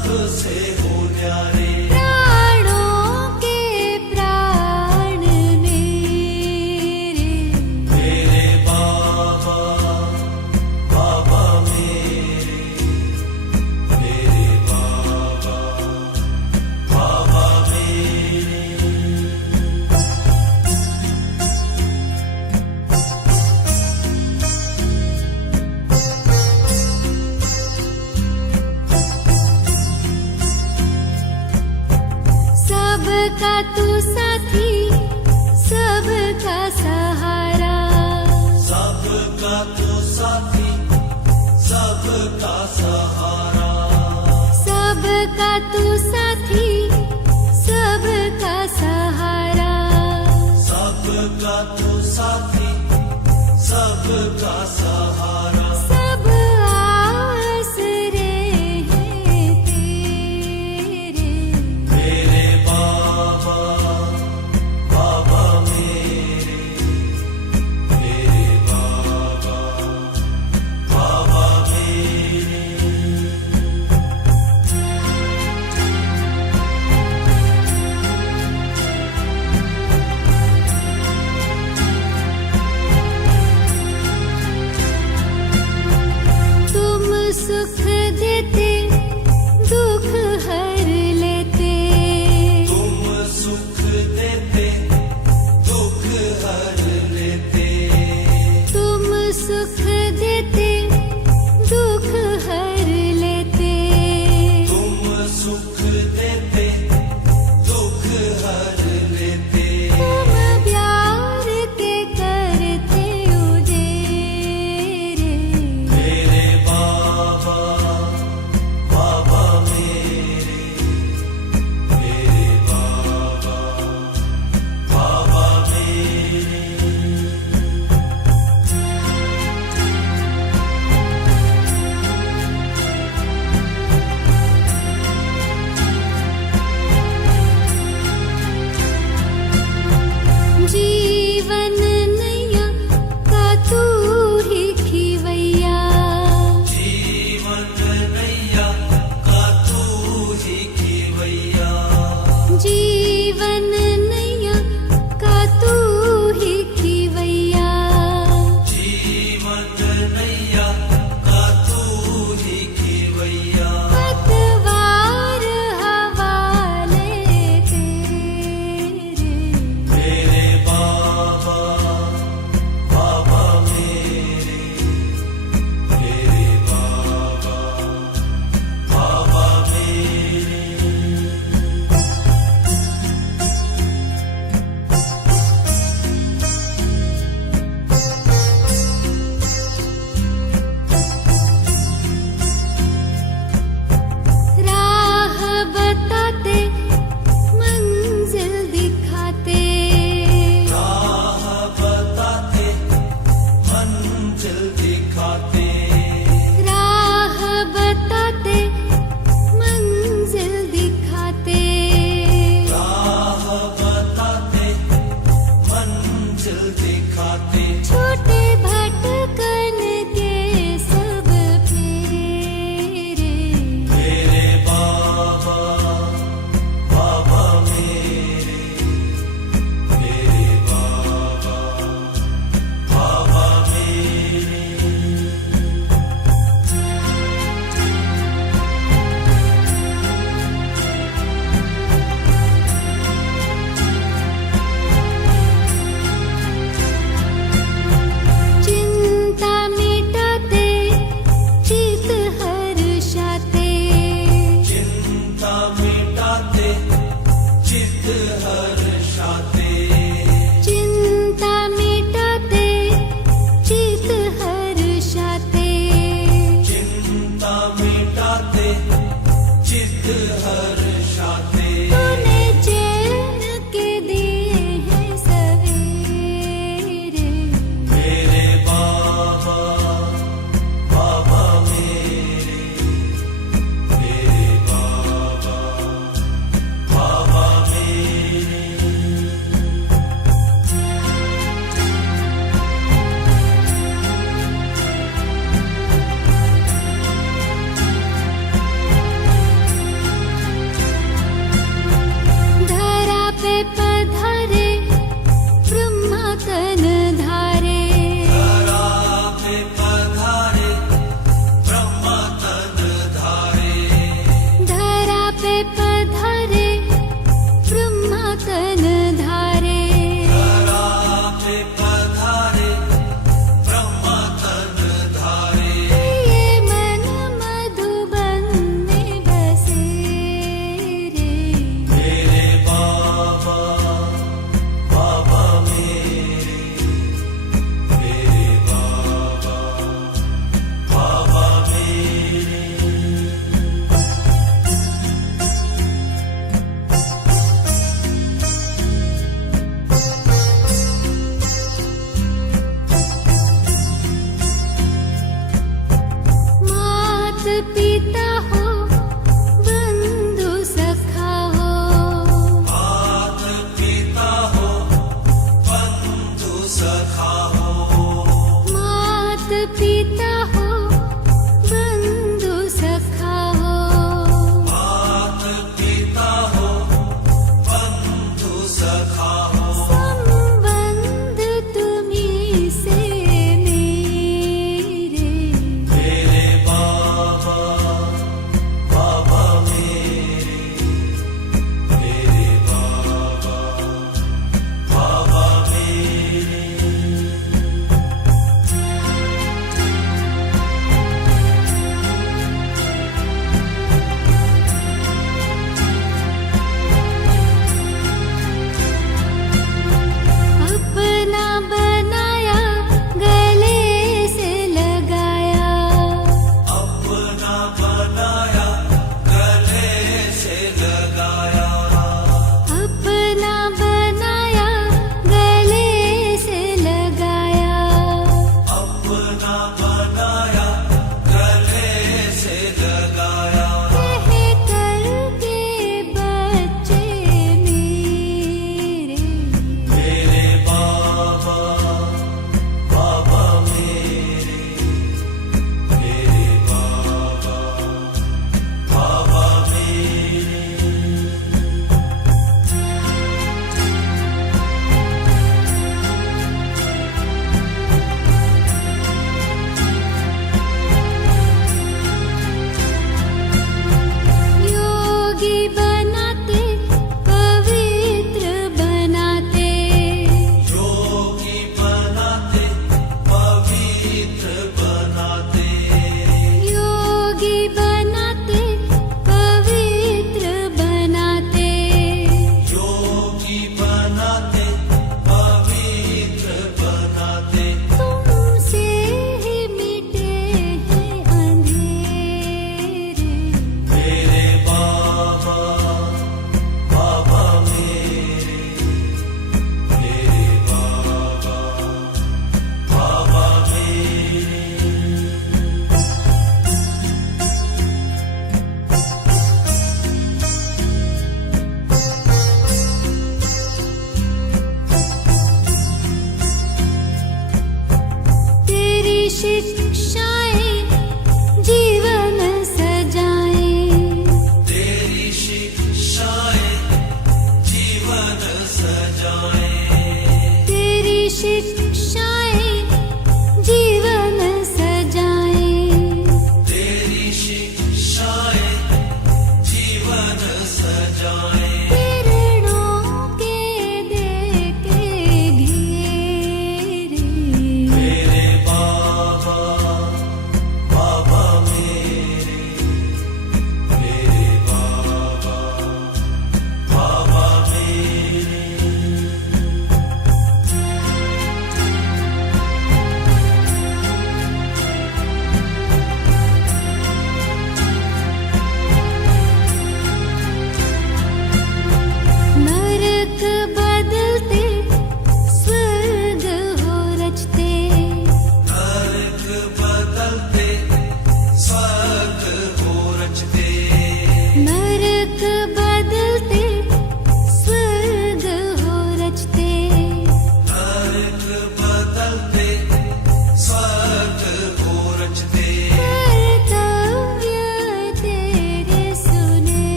सबसे हो न्यारे। प्राणों के प्राण मेरे, मेरे बाबा, बाबा मेरे, मेरे बाबा, बाबा मेरे। सबका तू साथी, सबका सहारा, सबका तू साथी, सबका सहारा। सबका तू साथी, सबका सहारा। सबका तू साथी, सबका सहारा। सब आसरे हैं तेरे, मेरे बाबा, बाबा मेरे, मेरे बाबा, बाबा मेरे।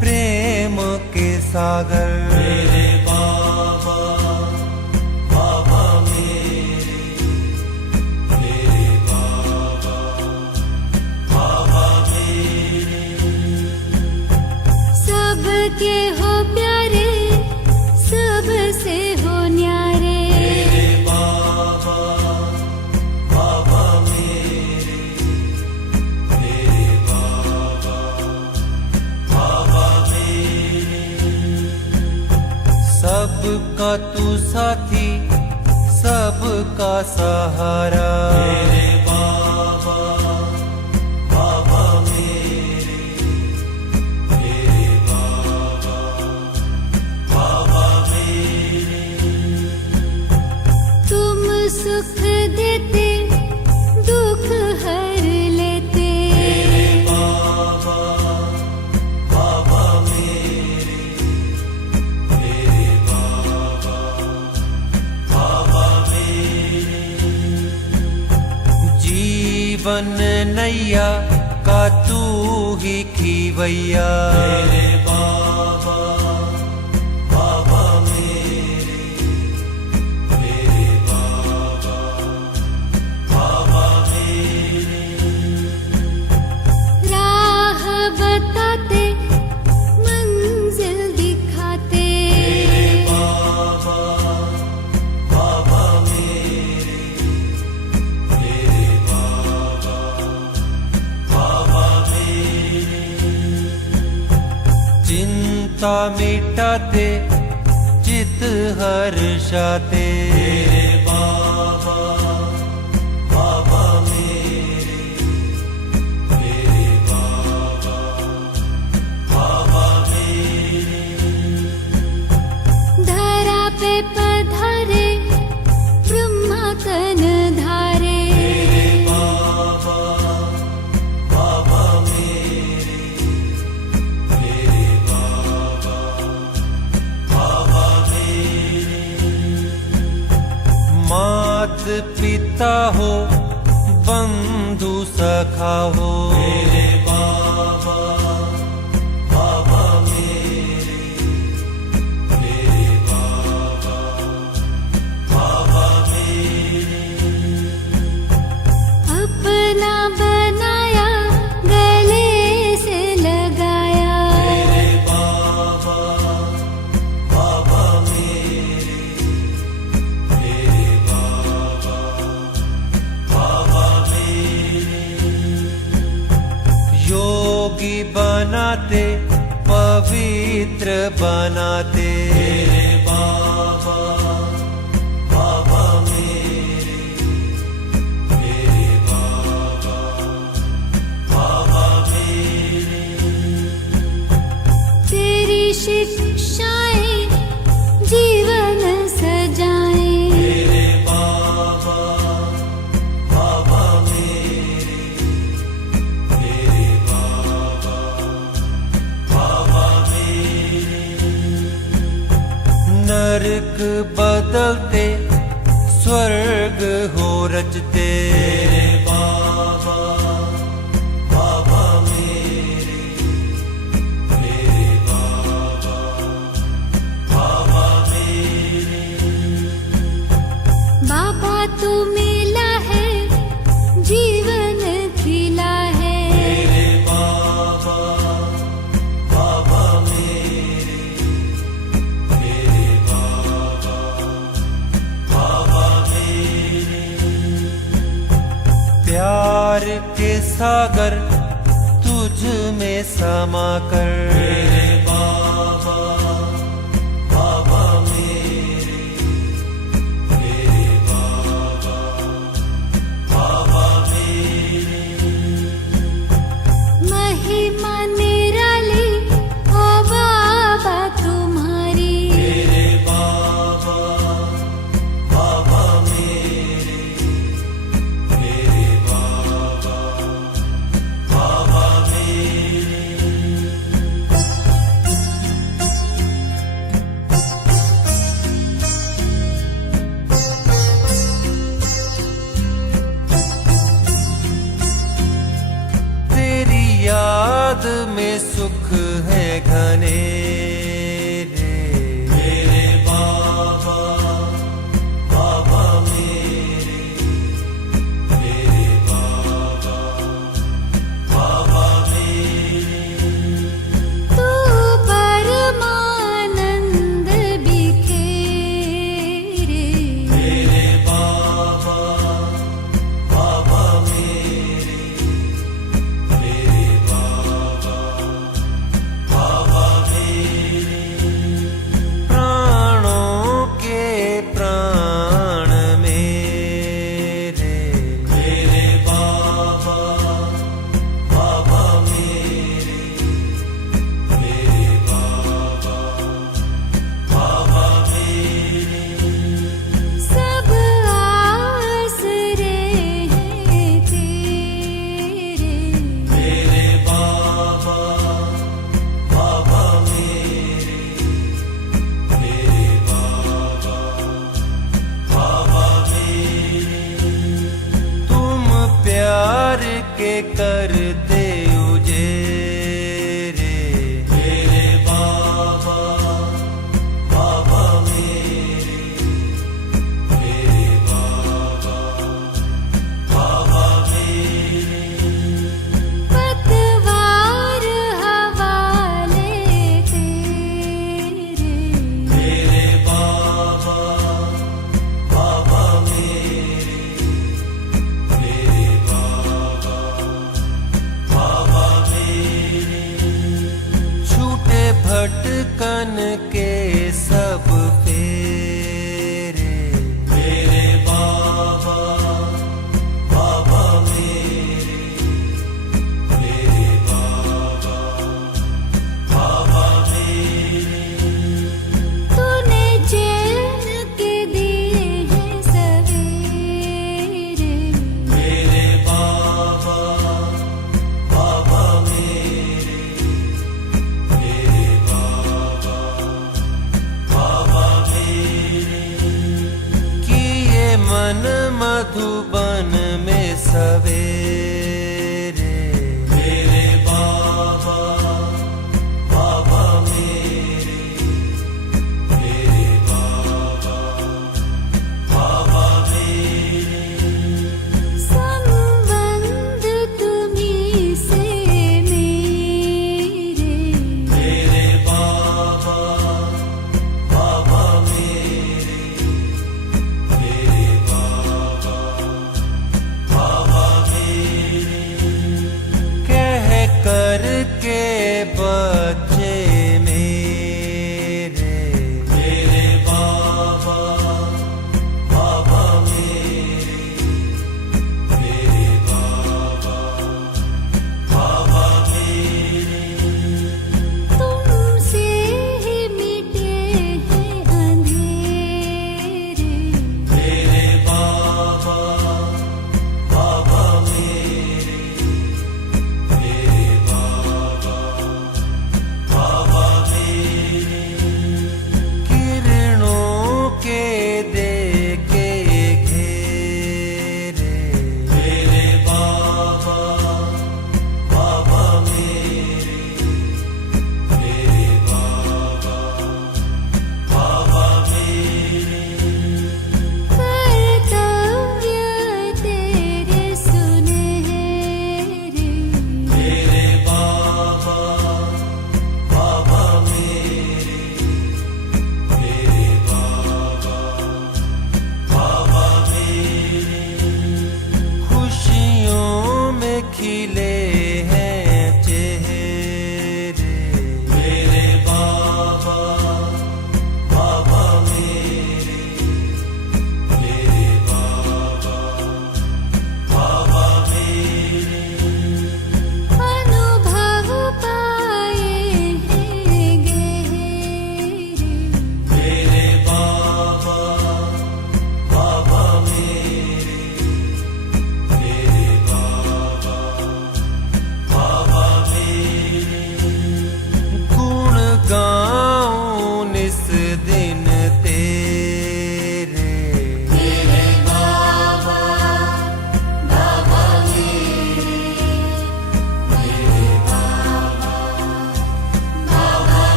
प्रेम के सागर मेरे बाबा बाबा मेरे बाबा बाबा मेरे सबके हो प्यारे सबसे हो न्यारे मेरे बाबा बाबा मेरे बाबा बाबा मेरे सबका तू साथी सबका सहारा मेरे बाबा बाबा मेरे बाबा बाबा मेरे तुम सुख देते दुख हर लेते बाबा बाबा मेरे बाबा बाबा मेरे जीवन नैया का तू ही खीवैया मेरे बाबा बाबा मेरे बाबा बाबा मेरे राह बताते मंजिल दिखाते बाबा बाबा मेरे बाबा बाबा मेरे चिंता मिटाते चित हर्षाते बाबा बाबा मेरे बाबा बाबा मेरे धरा पे पधारे ब्रह्मा कन धारे बाबा बाबा मेरे बाबा बाबा मेरे मात पिता हो बंधु सखा हो मेरे बाबा बाबा मेरे बाबा बाबा मेरे अपना बनाया गले से लगाया मेरे बाबा बाबा मेरे बाबा बाबा मेरे योगी बनाते पवित्र बनाते बाबा बाबा मेरे बाबा बाबा मेरे तेरी शिक्षाएं जीवन सजाए मेरे बाबा बाबा मेरे बाबा बाबा मेरे नरक बदलते स्वर्ग हो रचते बाबा बाबा मेरे बाबा बाबा मेरे बाबा तू मिला है जीवन खिला है बाबा बाबा मेरे बाबा बाबा मेरे प्यार के सागर तुझ में समा कर बाबा बाबा मेरे बाबा बाबा मेरे महिमा निराली ओ बाबा तुम्हारी बाबा बाबा मेरे बाबा बाबा मेरे बने रे। मेरे बाबा बाबा मेरे बाबा बाबा मेरे तू परमानंद बिखेरे। मेरे बाबा बाबा मेरे बाबा बाबा मेरे प्राणों के प्राण मेरे। मेरे बाबा बाबा मेरे बाबा बाबा मेरे सब आसरे हैं तेरे। मेरे बाबा बाबा मेरे बाबा बाबा मेरे तुम प्यार के करते उजेरे। मेरे बाबा बाबा मेरे बाबा बाबा मेरे पतवार हवाले तेरे। मेरे बाबा बाबा मेरे बाबा बाबा मेरे छूटे भटकन के सब फेरे। मेरे बाबा बाबा मेरे बाबा बाबा मेरे तूने चैन के दिए हैं सवेरे। मेरे बाबा बाबा मेरे बाबा बाबा मेरे किए मन मधुबन में सवेरे। मेरे बाबा बाबा मेरे बाबा बाबा मेरे संबंध तुम्हीं से मेरे। मेरे बाबा बाबा मेरे बाबा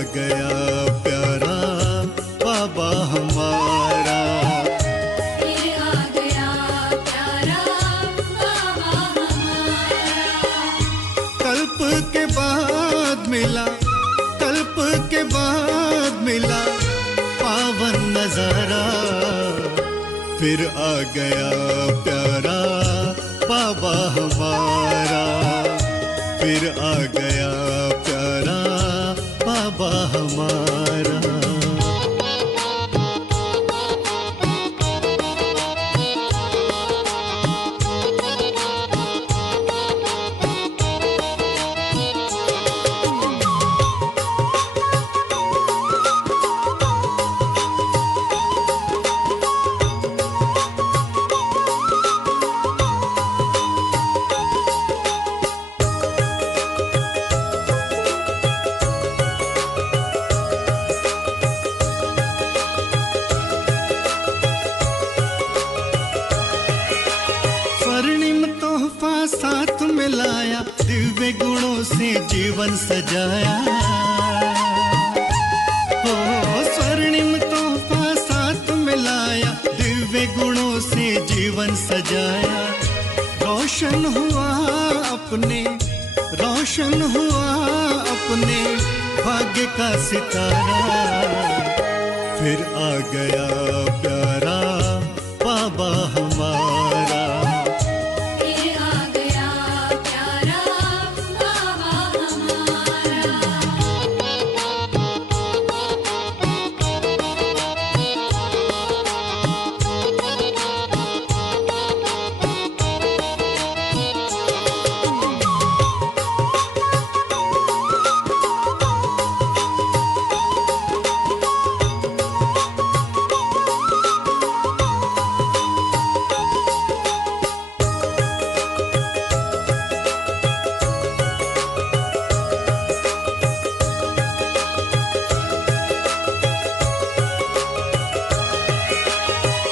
गया प्यारा बाबा हमारा। फिर आ गया प्यारा बाबा हमारा। कल्प के बाद मिला, कल्प के बाद मिला पावन नजारा। फिर आ गया प्यारा बाबा हमारा। फिर आ गया प्यारा बाबा हमारा। स्वर्णिम तोहफा साथ में लाया, दिव्य गुणों से जीवन सजाया। हो स्वर्णिम तोहफा साथ में लाया, दिव्य गुणों से जीवन सजाया। रोशन हुआ अपने, रोशन हुआ अपने भाग्य का सितारा। फिर आ गया प्यारा बाबा हमारा। फिर आ गया प्यारा बाबा हमारा।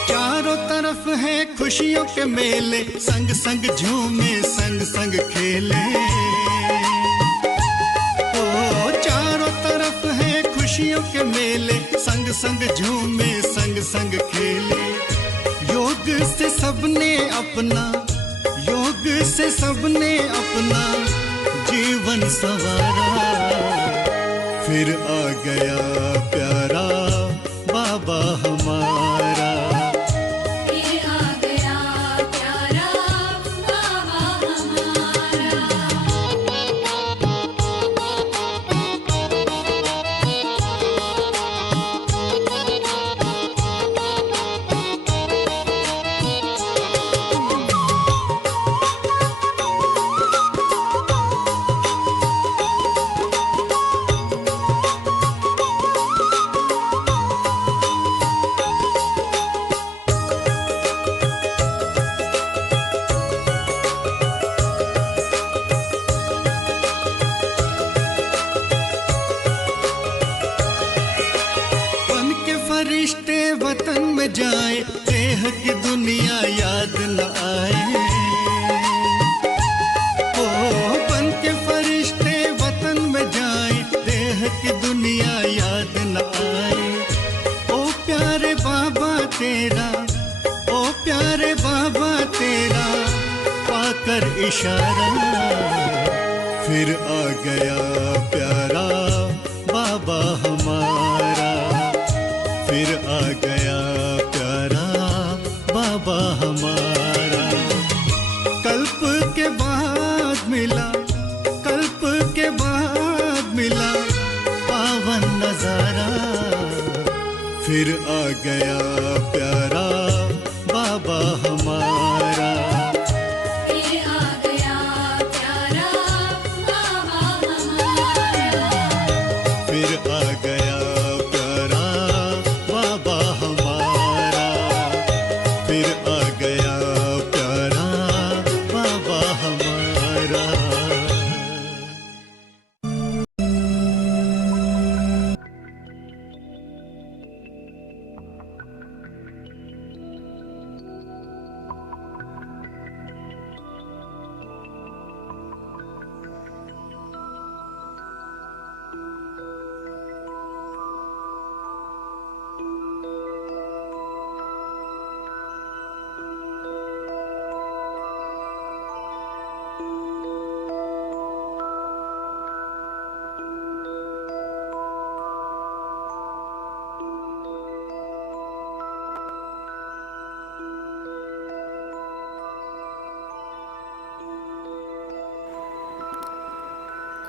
चारों तरफ है खुशियों के मेले, संग संग झूमे संग संग खेले। ओ चारों तरफ है खुशियों के मेले, संग संग झूमे संग संग खेले। योग से सबने अपना, योग से सबने अपना जीवन संवारा। फिर आ गया प्यारा बाबा हमारा। फिर आ गया प्यारा बाबा हमारा। बन के फरिश्ते वतन में जाए, देह की दुनिया याद न आए। ओ बन के फरिश्ते वतन में जाए, देह की दुनिया याद न आए। ओ प्यारे बाबा तेरा, ओ प्यारे बाबा तेरा पाकर इशारा। फिर आ गया प्यारा बाबा हमारा। फिर आ गया प्यारा बाबा हमारा। कल्प के बाद मिला, कल्प के बाद मिला पावन नजारा। फिर आ गया प्यारा बाबा हमारा। फिर आ गया प्यारा बाबा हमारा। फिर आ गया प्यारा बाबा हमारा। फिर आ गया प्यारा बाबा हमारा।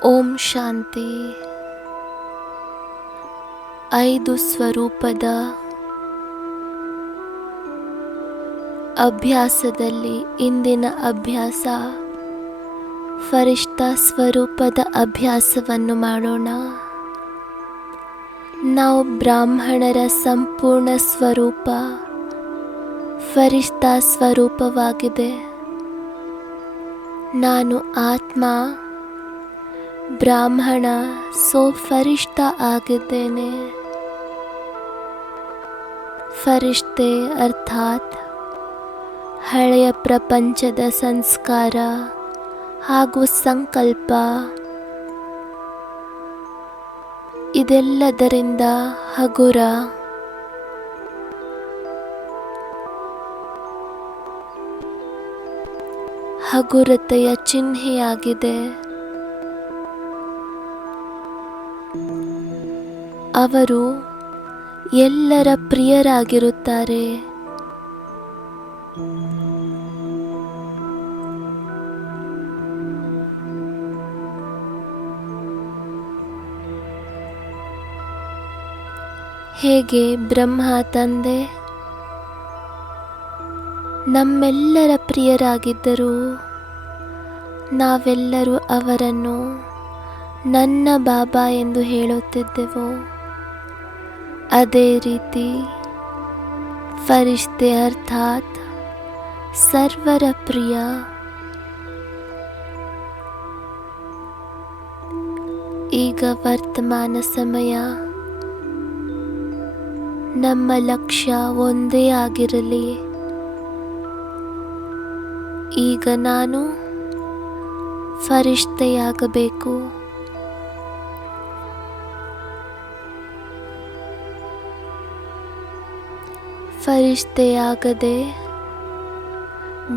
ಓಂ ಶಾಂತಿ. 5 ಸ್ವರೂಪದ ಅಭ್ಯಾಸದಲ್ಲಿ ಇಂದಿನ ಅಭ್ಯಾಸ ಫರಿಷ್ಠಾ ಸ್ವರೂಪದ ಅಭ್ಯಾಸವನ್ನು ಮಾಡೋಣ. ನಾವು ಬ್ರಾಹ್ಮಣರ ಸಂಪೂರ್ಣ ಸ್ವರೂಪ ಫರಿಷ್ಠಾ ಸ್ವರೂಪವಾಗಿದೆ. ನಾನು ಆತ್ಮ ಬ್ರಾಹ್ಮಣ ಫರಿಷ್ಠ ಆಗಿದ್ದೇನೆ. ಫರಿಷ್ಠೆ ಅರ್ಥಾತ್ ಹಳೆಯ ಪ್ರಪಂಚದ ಸಂಸ್ಕಾರ ಹಾಗೂ ಸಂಕಲ್ಪ, ಇದೆಲ್ಲದರಿಂದ ಹಗುರ, ಹಗುರತೆಯ ಚಿಹ್ನೆಯಾಗಿದೆ. ಅವರು ಎಲ್ಲರ ಪ್ರಿಯರಾಗಿರುತ್ತಾರೆ. ಹೇಗೆ ಬ್ರಹ್ಮ ತಂದೆ ನಮ್ಮೆಲ್ಲರ ಪ್ರಿಯರಾಗಿದ್ದರು, ನಾವೆಲ್ಲರೂ ಅವರನ್ನು ನನ್ನ ಬಾಬಾ ಎಂದು ಹೇಳುತ್ತಿದ್ದೆವು. ಅದೇ ರೀತಿ ಫರಿಷ್ಠೆ ಅರ್ಥಾತ್ ಸರ್ವರ ಪ್ರಿಯ. ಈಗ ವರ್ತಮಾನ ಸಮಯ ನಮ್ಮ ಲಕ್ಷ್ಯ ಒಂದೇ ಆಗಿರಲಿ. ಈಗ ನಾನು ಫರಿಷ್ಠೆಯಾಗಬೇಕು. ಫರಿಷ್ಠೆಯಾಗದೆ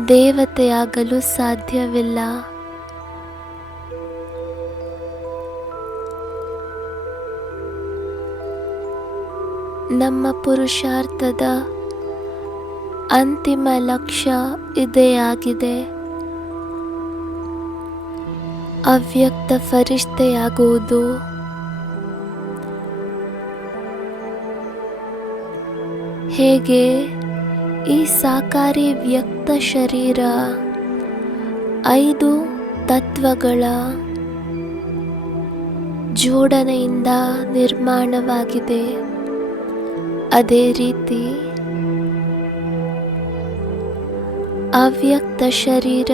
ದೇವತೆಯಾಗಲು ಸಾಧ್ಯವಿಲ್ಲ. ನಮ್ಮ ಪುರುಷಾರ್ಥದ ಅಂತಿಮ ಲಕ್ಷ್ಯ ಇದೇ ಆಗಿದೆ, ಅವ್ಯಕ್ತ ಫರಿಷ್ಠೆಯಾಗುವುದು. ಹೇಗೆ ಈ ಸಾಕಾರಿ ವ್ಯಕ್ತ ಶರೀರ 5 ತತ್ವಗಳ ಜೋಡಣೆಯಿಂದ ನಿರ್ಮಾಣವಾಗಿದೆ, ಅದೇ ರೀತಿ ಅವ್ಯಕ್ತ ಶರೀರ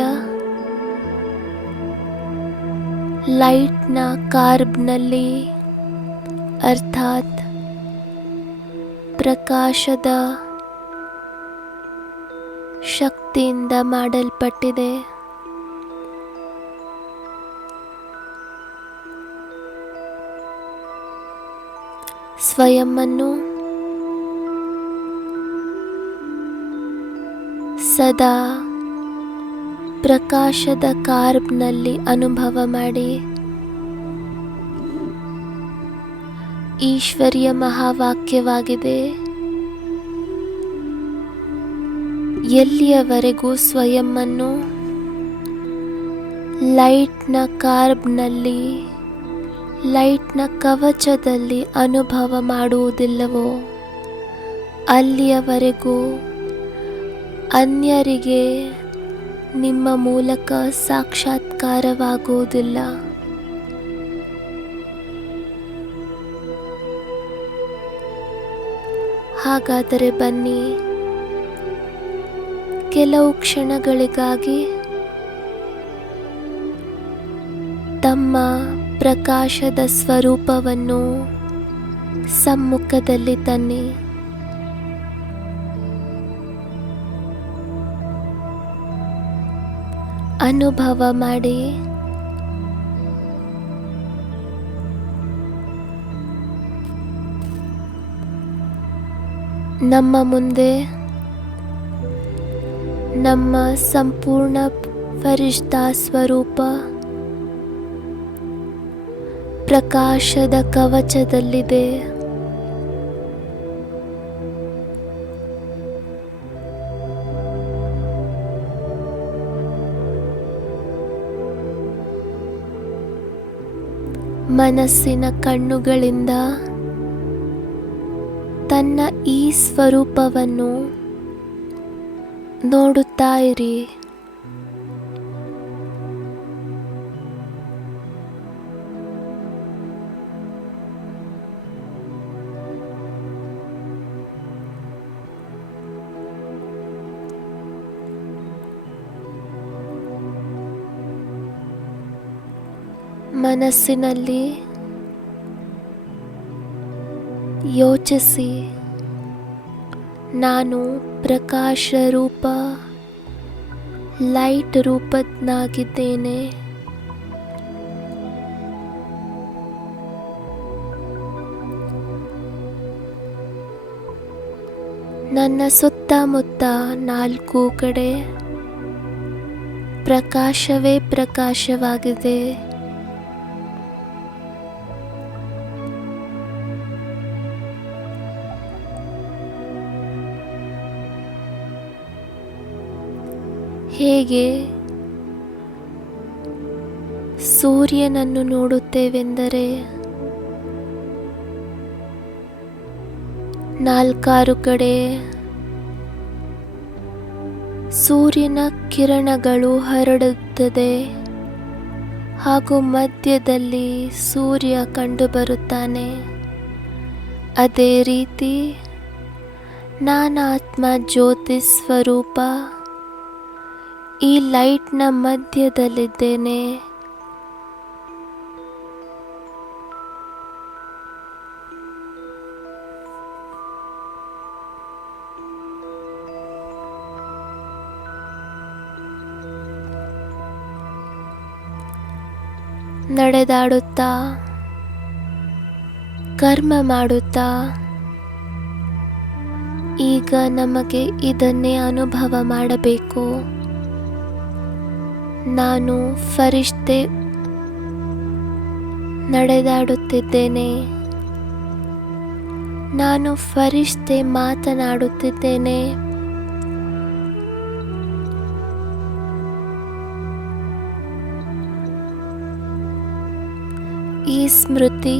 ಲೈಟ್ನ ಕಾರ್ಬ್ನಲ್ಲಿ ಅರ್ಥಾತ್ ಪ್ರಕಾಶದ ಶಕ್ತಿಯಿಂದ ಮಾಡಲ್ಪಟ್ಟಿದೆ. ಸ್ವಯಂವನ್ನು ಸದಾ ಪ್ರಕಾಶದ ಕಾರ್ಬ್ನಲ್ಲಿ ಅನುಭವ ಮಾಡಿ. ಈಶ್ವರ್ಯ ಮಹಾವಾಕ್ಯವಾಗಿದೆ, ಎಲ್ಲಿಯವರೆಗೂ ಸ್ವಯಂವನ್ನು ಲೈಟ್ನ ಕಾರ್ಬ್ನಲ್ಲಿ, ಲೈಟ್ನ ಕವಚದಲ್ಲಿ ಅನುಭವ ಮಾಡುವುದಿಲ್ಲವೋ ಅಲ್ಲಿಯವರೆಗೂ ಅನ್ಯರಿಗೆ ನಿಮ್ಮ ಮೂಲಕ ಸಾಕ್ಷಾತ್ಕಾರವಾಗುವುದಿಲ್ಲ. ಹಾಗಾದರೆ ಬನ್ನಿ, ಕೆಲವು ಕ್ಷಣಗಳಿಗಾಗಿ ತಮ್ಮ ಪ್ರಕಾಶದ ಸ್ವರೂಪವನ್ನು ಸಮ್ಮುಖದಲ್ಲಿ ತನ್ನಿ. ಅನುಭವ ಮಾಡಿ. ನಮ್ಮ ಮುಂದೆ ನಮ್ಮ ಸಂಪೂರ್ಣ ಫರಿಷ್ಠಾ ಸ್ವರೂಪ ಪ್ರಕಾಶದ ಕವಚದಲ್ಲಿದೆ. ಮನಸ್ಸಿನ ಕಣ್ಣುಗಳಿಂದ ತನ್ನ ಈ ಸ್ವರೂಪವನ್ನು ನೋಡುತ್ತಾ ಇರಿ. ಮನಸ್ಸಿನಲ್ಲಿ ಯೋಚಿಸಿ, ನಾನು ಪ್ರಕಾಶ ರೂಪ ಲೈಟ್ ರೂಪದನಾಗಿದ್ದೇನೆ. ನನ್ನ ಸುತ್ತಮುತ್ತ ನಾಲ್ಕು ಕಡೆ ಪ್ರಕಾಶವೇ ಪ್ರಕಾಶವಾಗಿದೆ. ಹೇಗೆ ಸೂರ್ಯನನ್ನು ನೋಡುತ್ತೇವೆಂದರೆ ನಾಲ್ಕಾರು ಕಡೆ ಸೂರ್ಯನ ಕಿರಣಗಳು ಹರಡುತ್ತದೆ ಹಾಗೂ ಮಧ್ಯದಲ್ಲಿ ಸೂರ್ಯ ಕಂಡುಬರುತ್ತಾನೆ. ಅದೇ ರೀತಿ ನಾನಾತ್ಮ ಜ್ಯೋತಿ ಸ್ವರೂಪ ಈ ಲೈಟ್ನ ಮಧ್ಯದಲ್ಲಿದ್ದೇನೆ. ನಡೆದಾಡುತ್ತಾ, ಕರ್ಮ ಮಾಡುತ್ತಾ ಈಗ ನಮಗೆ ಇದನ್ನೇ ಅನುಭವ ಮಾಡಬೇಕು. ನಾನು ಫರಿಷ್ತೆ ನಡೆದಾಡುತ್ತಿದ್ದೇನೆ, ನಾನು ಫರಿಷ್ತೆ ಮಾತನಾಡುತ್ತಿದ್ದೇನೆ. ಈ ಸ್ಮೃತಿ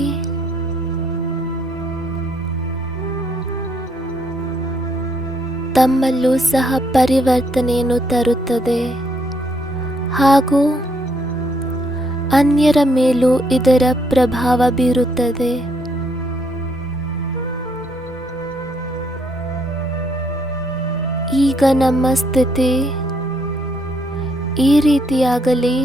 ತಮ್ಮಲ್ಲೂ ಸಹ ಪರಿವರ್ತನೆಯನ್ನು ತರುತ್ತದೆ ಹಾಗೂ ಅನ್ಯರ ಮೇಲೂ ಇದರ ಪ್ರಭಾವ ಬೀರುತ್ತದೆ. ಈಗ ನಮ್ಮ ಸ್ಥಿತಿ ಈ ರೀತಿಯಾಗಲಿ.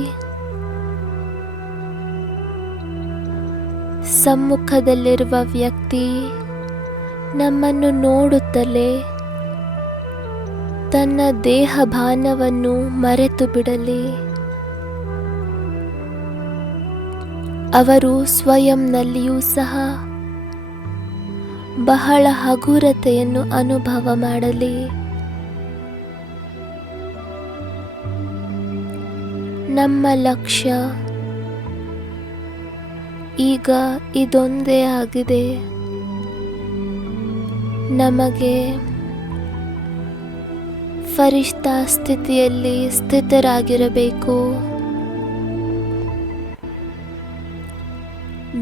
ಸಮ್ಮುಖದಲ್ಲಿರುವ ವ್ಯಕ್ತಿ ನಮ್ಮನ್ನು ನೋಡುತ್ತಲೇ ತನ್ನ ದೇಹಭಾನವನ್ನು ಮರೆತು ಬಿಡಲಿ. ಅವರು ಸ್ವಯಂನಲ್ಲಿಯೂ ಸಹ ಬಹಳ ಹಗುರತೆಯನ್ನು ಅನುಭವ ಮಾಡಲಿ. ನಮ್ಮ ಲಕ್ಷ್ಯ ಈಗ ಇದೊಂದೇ ಆಗಿದೆ. ನಮಗೆ ಫರಿಷ್ಠ ಸ್ಥಿತಿಯಲ್ಲಿ ಸ್ಥಿತರಾಗಿರಬೇಕು.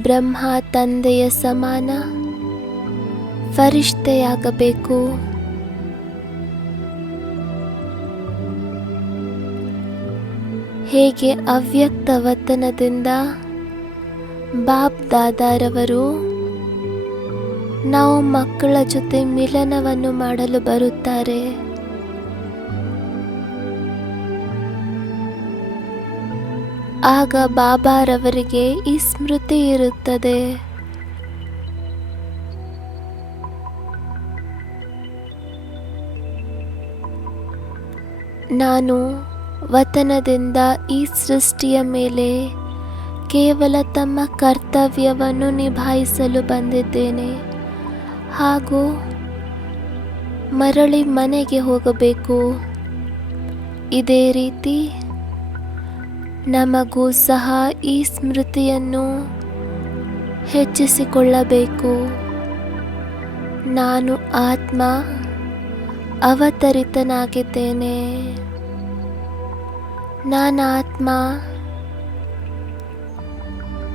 ಬ್ರಹ್ಮ ತಂದೆಯ ಸಮಾನ ಫರಿಷ್ಠೆಯಾಗಬೇಕು. ಹೇಗೆ ಅವ್ಯಕ್ತ ವತನದಿಂದ ಬಾಪ್ ದಾದಾರವರು ನಾವು ಮಕ್ಕಳ ಜೊತೆ ಮಿಲನವನ್ನು ಮಾಡಲು ಬರುತ್ತಾರೆ, ಆಗ ಬಾಬಾರವರಿಗೆ ಈ ಸ್ಮೃತಿ ಇರುತ್ತದೆ. ನಾನು ವತನದಿಂದ ಈ ಸೃಷ್ಟಿಯ ಮೇಲೆ ಕೇವಲ ತಮ್ಮ ಕರ್ತವ್ಯವನ್ನು ನಿಭಾಯಿಸಲು ಬಂದಿದ್ದೇನೆ ಹಾಗೂ ಮರಳಿ ಮನೆಗೆ ಹೋಗಬೇಕು. ಇದೇ ರೀತಿ ನಮಗೂ ಸಹ ಈ ಸ್ಮೃತಿಯನ್ನು ಹೆಚ್ಚಿಸಿಕೊಳ್ಳಬೇಕು. ನಾನು ಆತ್ಮ ಅವತರಿತನಾಗಿದ್ದೇನೆ.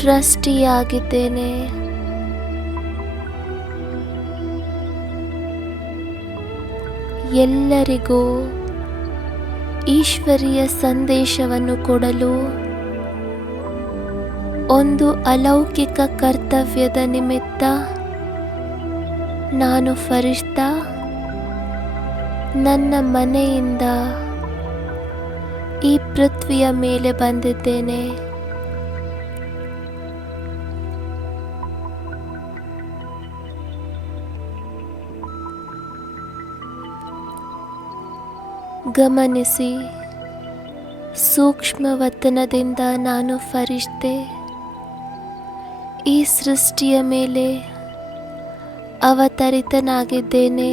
ಟ್ರಸ್ಟಿಯಾಗಿದ್ದೇನೆ. ಎಲ್ಲರಿಗೂ ಈಶ್ವರೀಯ ಸಂದೇಶವನ್ನು ಕೊಡಲು ಒಂದು ಅಲೌಕಿಕ ಕರ್ತವ್ಯದ ನಿಮಿತ್ತ ನಾನು ಫರಿಷ್ತಾ ನನ್ನ ಮನೆಯಿಂದ ಈ ಪೃಥ್ವಿಯ ಮೇಲೆ ಬಂದಿದ್ದೇನೆ. ಗಮನಿಸಿ, ಸೂಕ್ಷ್ಮವತನದಿಂದ ನಾನು ಫರಿಷ್ತೆ ಈ ಸೃಷ್ಟಿಯ ಮೇಲೆ ಅವತರಿತನಾಗಿದ್ದೇನೆ.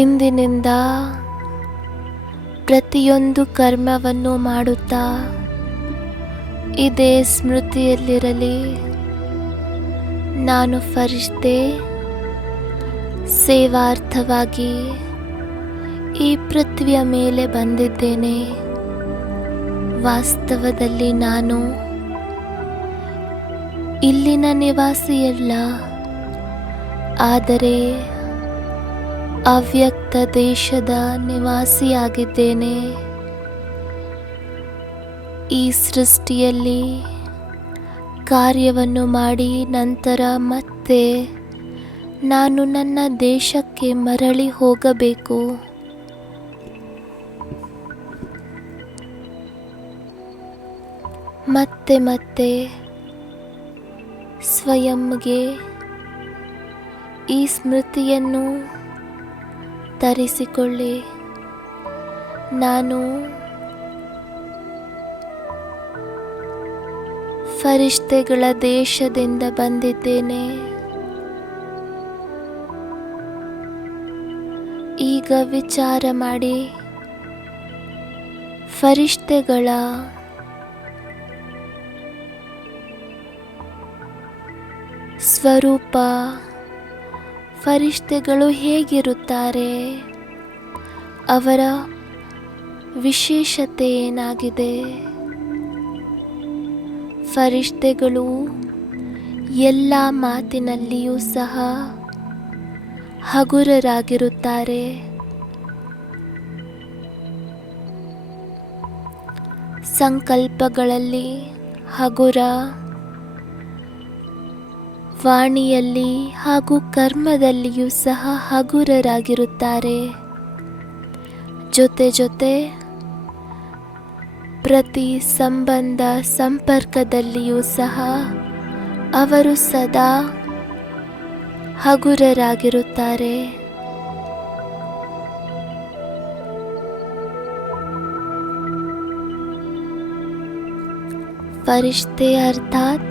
ಇಂದಿನಿಂದ ಪ್ರತಿಯೊಂದು ಕರ್ಮವನ್ನು ಮಾಡುತ್ತಾ ಇದೇ ಸ್ಮೃತಿಯಲ್ಲಿರಲಿ, ನಾನು ಫರಿಷ್ತೆ ಸೇವಾರ್ಥವಾಗಿ ಈ ಪೃಥ್ವಿಯ ಮೇಲೆ ಬಂದಿದ್ದೇನೆ. ವಾಸ್ತವದಲ್ಲಿ ನಾನು ಇಲ್ಲಿನ ನಿವಾಸಿಯಲ್ಲ, ಆದರೆ ಅವ್ಯಕ್ತ ದೇಶದ ನಿವಾಸಿಯಾಗಿದ್ದೇನೆ. ಈ ಸೃಷ್ಟಿಯಲ್ಲಿ ಕಾರ್ಯವನ್ನು ಮಾಡಿ ನಂತರ ಮತ್ತೆ ನಾನು ನನ್ನ ದೇಶಕ್ಕೆ ಮರಳಿ ಹೋಗಬೇಕು. ಮತ್ತೆ ಮತ್ತೆ ಸ್ವಯಂಗೆ ಈ ಸ್ಮೃತಿಯನ್ನು ತರಿಸಿಕೊಳ್ಳಿ, ನಾನು ಫರಿಷ್ತೆಗಳ ದೇಶದಿಂದ ಬಂದಿದ್ದೇನೆ. ಈಗ ವಿಚಾರ ಮಾಡಿ, ಫರಿಷ್ತೆಗಳ ಸ್ವರೂಪ, ಫರಿಷ್ತೆಗಳು ಹೇಗಿರುತ್ತಾರೆ, ಅವರ ವಿಶೇಷತೆ ಏನಾಗಿದೆ? ಫರಿಷ್ತೆಗಳು ಎಲ್ಲ ಮಾತಿನಲ್ಲಿಯೂ ಸಹ ಹಗುರರಾಗಿರುತ್ತಾರೆ. ಸಂಕಲ್ಪಗಳಲ್ಲಿ ಹಗುರ, ವಾಣಿಯಲ್ಲಿ ಹಾಗೂ ಕರ್ಮದಲ್ಲಿಯೂ ಸಹ ಹಗುರರಾಗಿರುತ್ತಾರೆ. ಜೊತೆ ಜೊತೆ ಪ್ರತಿ ಸಂಬಂಧ ಸಂಪರ್ಕದಲ್ಲಿಯೂ ಸಹ ಅವರು ಸದಾ ಹಗುರರಾಗಿರುತ್ತಾರೆ. ಫರಿಷ್ತೆ ಅರ್ಥಾತ್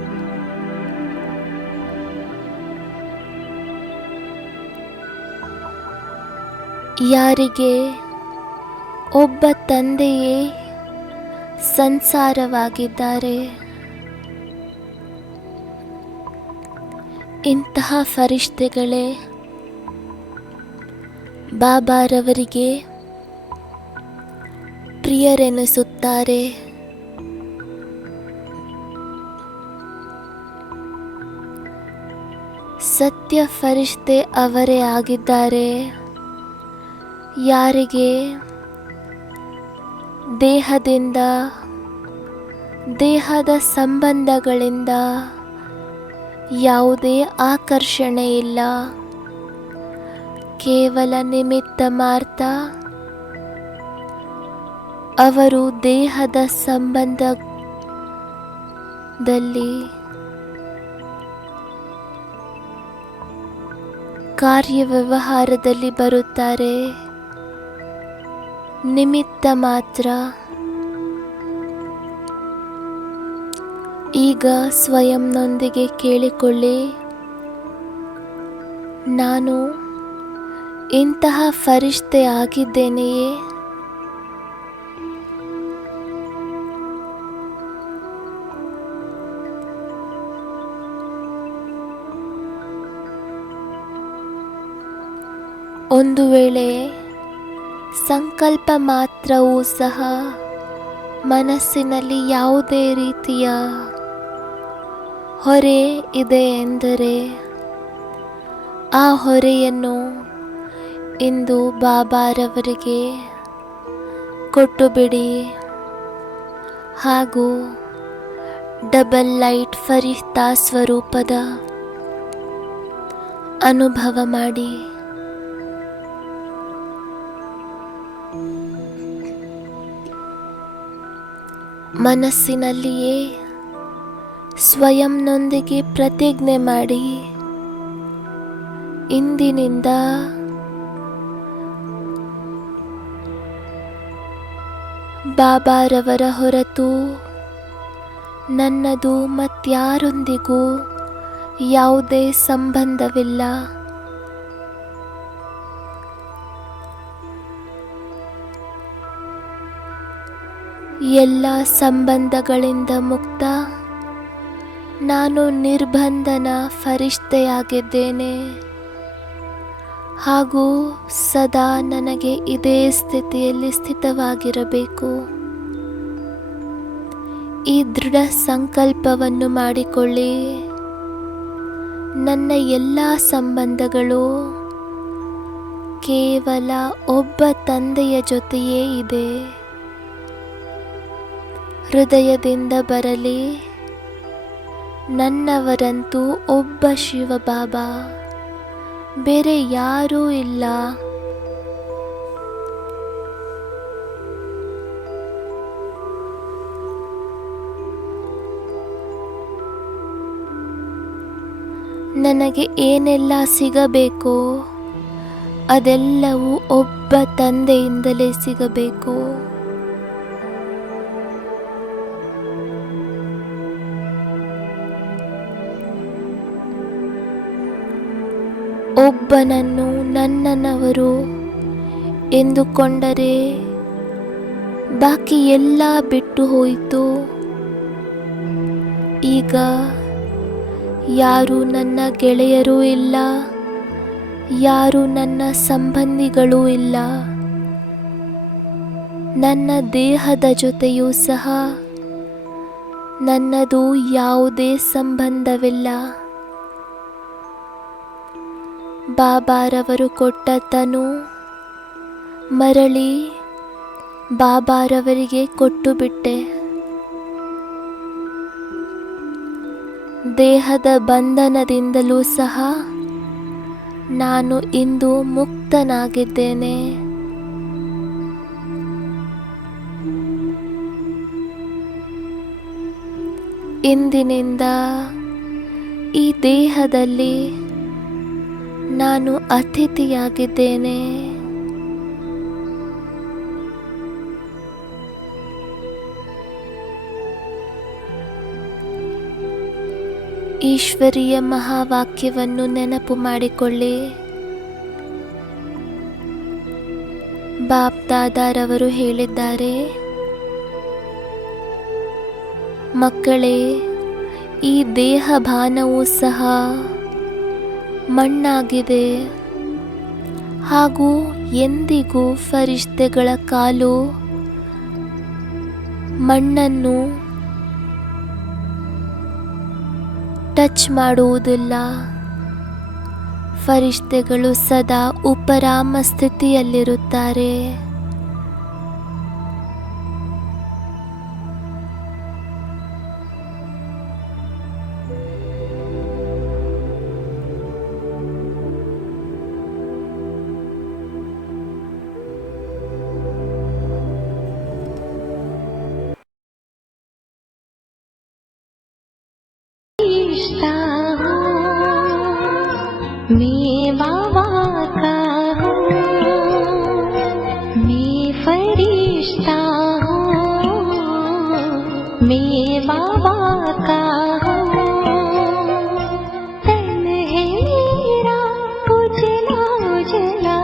ಯಾರಿಗೆ ಒಬ್ಬ ತಂದೆಯೇ ಸಂಸಾರವಾಗಿದ್ದಾರೆ, ಇಂತಹ ಫರಿಷ್ತೆಗಳೇ ಬಾಬಾರವರಿಗೆ ಪ್ರಿಯರೆನಿಸುತ್ತಾರೆ. ಸತ್ಯ ಫರಿಷ್ತೆ ಅವರೇ ಆಗಿದ್ದಾರೆ. ಯಾರಿಗೆ ದೇಹದಿಂದ, ದೇಹದ ಸಂಬಂಧಗಳಿಂದ ಯಾವುದೇ ಆಕರ್ಷಣೆ ಇಲ್ಲ. ಕೇವಲ ನಿಮಿತ್ತ ಮಾತ್ರ. ಅವರು ದೇಹದ ಸಂಬಂಧದಲ್ಲಿ ಕಾರ್ಯವ್ಯವಹಾರದಲ್ಲಿ ಬರುತ್ತಾರೆ, ನಿಮಿತ್ತ ಮಾತ್ರ. ಈಗ ಸ್ವಯಂನೊಂದಿಗೆ ಕೇಳಿಕೊಳ್ಳಿ, ನಾನು ಇಂತಹ ಫರಿಷ್ಠೆ ಆಗಿದ್ದೇನೆಯೇ? ಒಂದು ವೇಳೆ ಸಂಕಲ್ಪ ಮಾತ್ರವೂ ಸಹ ಮನಸ್ಸಿನಲ್ಲಿ ಯಾವುದೇ ರೀತಿಯ ಹೊರೆ ಇದೆ ಎಂದರೆ ಆ ಹೊರೆಯನ್ನು ಇಂದು ಬಾಬಾರವರಿಗೆ ಕೊಟ್ಟು ಬಿಡಿ ಹಾಗೂ ಡಬಲ್ ಲೈಟ್ ಫರಿಷ್ಠಾ ಸ್ವರೂಪದ ಅನುಭವ ಮಾಡಿ. ಮನಸ್ಸಿನಲ್ಲಿಯೇ ಸ್ವಯಂನೊಂದಿಗೆ ಪ್ರತಿಜ್ಞೆ ಮಾಡಿ, ಇಂದಿನಿಂದ ಬಾಬಾರವರ ಹೊರತು ನನ್ನದು ಮತ್ಯಾರೊಂದಿಗೂ ಯಾವುದೇ ಸಂಬಂಧವಿಲ್ಲ. ಎಲ್ಲ ಸಂಬಂಧಗಳಿಂದ ಮುಕ್ತ. ನಾನು ನಿರ್ಬಂಧನ ಫರಿಷ್ಠೆಯಾಗಿದ್ದೇನೆ ಹಾಗೂ ಸದಾ ನನಗೆ ಇದೇ ಸ್ಥಿತಿಯಲ್ಲಿ ಸ್ಥಿತವಾಗಿರಬೇಕು. ಈ ದೃಢ ಸಂಕಲ್ಪವನ್ನು ಮಾಡಿಕೊಳ್ಳಿ. ನನ್ನ ಎಲ್ಲ ಸಂಬಂಧಗಳು ಕೇವಲ ಒಬ್ಬ ತಂದೆಯ ಜೊತೆಯೇ ಇದೆ. ಹೃದಯದಿಂದ ಬರಲಿ, ನನ್ನವರಂತೂ ಒಬ್ಬ ಶಿವಬಾಬಾ, ಬೇರೆ ಯಾರೂ ಇಲ್ಲ. ನನಗೆ ಏನೆಲ್ಲ ಸಿಗಬೇಕೋ ಅದೆಲ್ಲವೂ ಒಬ್ಬ ತಂದೆಯಿಂದಲೇ ಸಿಗಬೇಕು. ಒಬ್ಬನನ್ನು ನನ್ನನವರು ಎಂದುಕೊಂಡರೆ ಬಾಕಿ ಎಲ್ಲ ಬಿಟ್ಟು ಹೋಯಿತು. ಈಗ ಯಾರು ನನ್ನ ಗೆಳೆಯರೂ ಇಲ್ಲ, ಯಾರು ನನ್ನ ಸಂಬಂಧಿಗಳೂ ಇಲ್ಲ. ನನ್ನ ದೇಹದ ಜೊತೆಯೂ ಸಹ ನನ್ನದು ಯಾವುದೇ ಸಂಬಂಧವಿಲ್ಲ. ಬಾಬಾರವರು ಕೊಟ್ಟ ತನು ಮರಳಿ ಬಾಬಾರವರಿಗೆ ಕೊಟ್ಟು ಬಿಟ್ಟೆ. ದೇಹದ ಬಂಧನದಿಂದಲೂ ಸಹ ನಾನು ಇಂದು ಮುಕ್ತನಾಗಿದ್ದೇನೆ. ಇಂದಿನಿಂದ ಈ ದೇಹದಲ್ಲಿ ನಾನು ಅತಿಥಿಯಾಗಿದ್ದೇನೆ. ಈಶ್ವರೀಯ ಮಹಾವಾಕ್ಯವನ್ನು ನೆನಪು ಮಾಡಿಕೊಳ್ಳಿ. ಬಾಪ್ ದಾದಾರವರು ಹೇಳಿದ್ದಾರೆ, ಮಕ್ಕಳೇ, ಈ ದೇಹ ಭಾನವೂ ಸಹ ಮಣ್ಣಾಗಿದೆ ಹಾಗೂ ಎಂದಿಗೂ ಫರಿಷ್ಠೆಗಳ ಕಾಲು ಮಣ್ಣನ್ನು ಟಚ್ ಮಾಡುವುದಿಲ್ಲ. ಫರಿಷ್ಠೆಗಳು ಸದಾ ಉಪರಾಮ ಸ್ಥಿತಿಯಲ್ಲಿರುತ್ತಾರೆ. फरिश्ता हूँ, मैं बाबा का हूँ, मैं फरिश्ता हूँ, मैं बाबा का हूँ। तन है मेरा उजला उजला,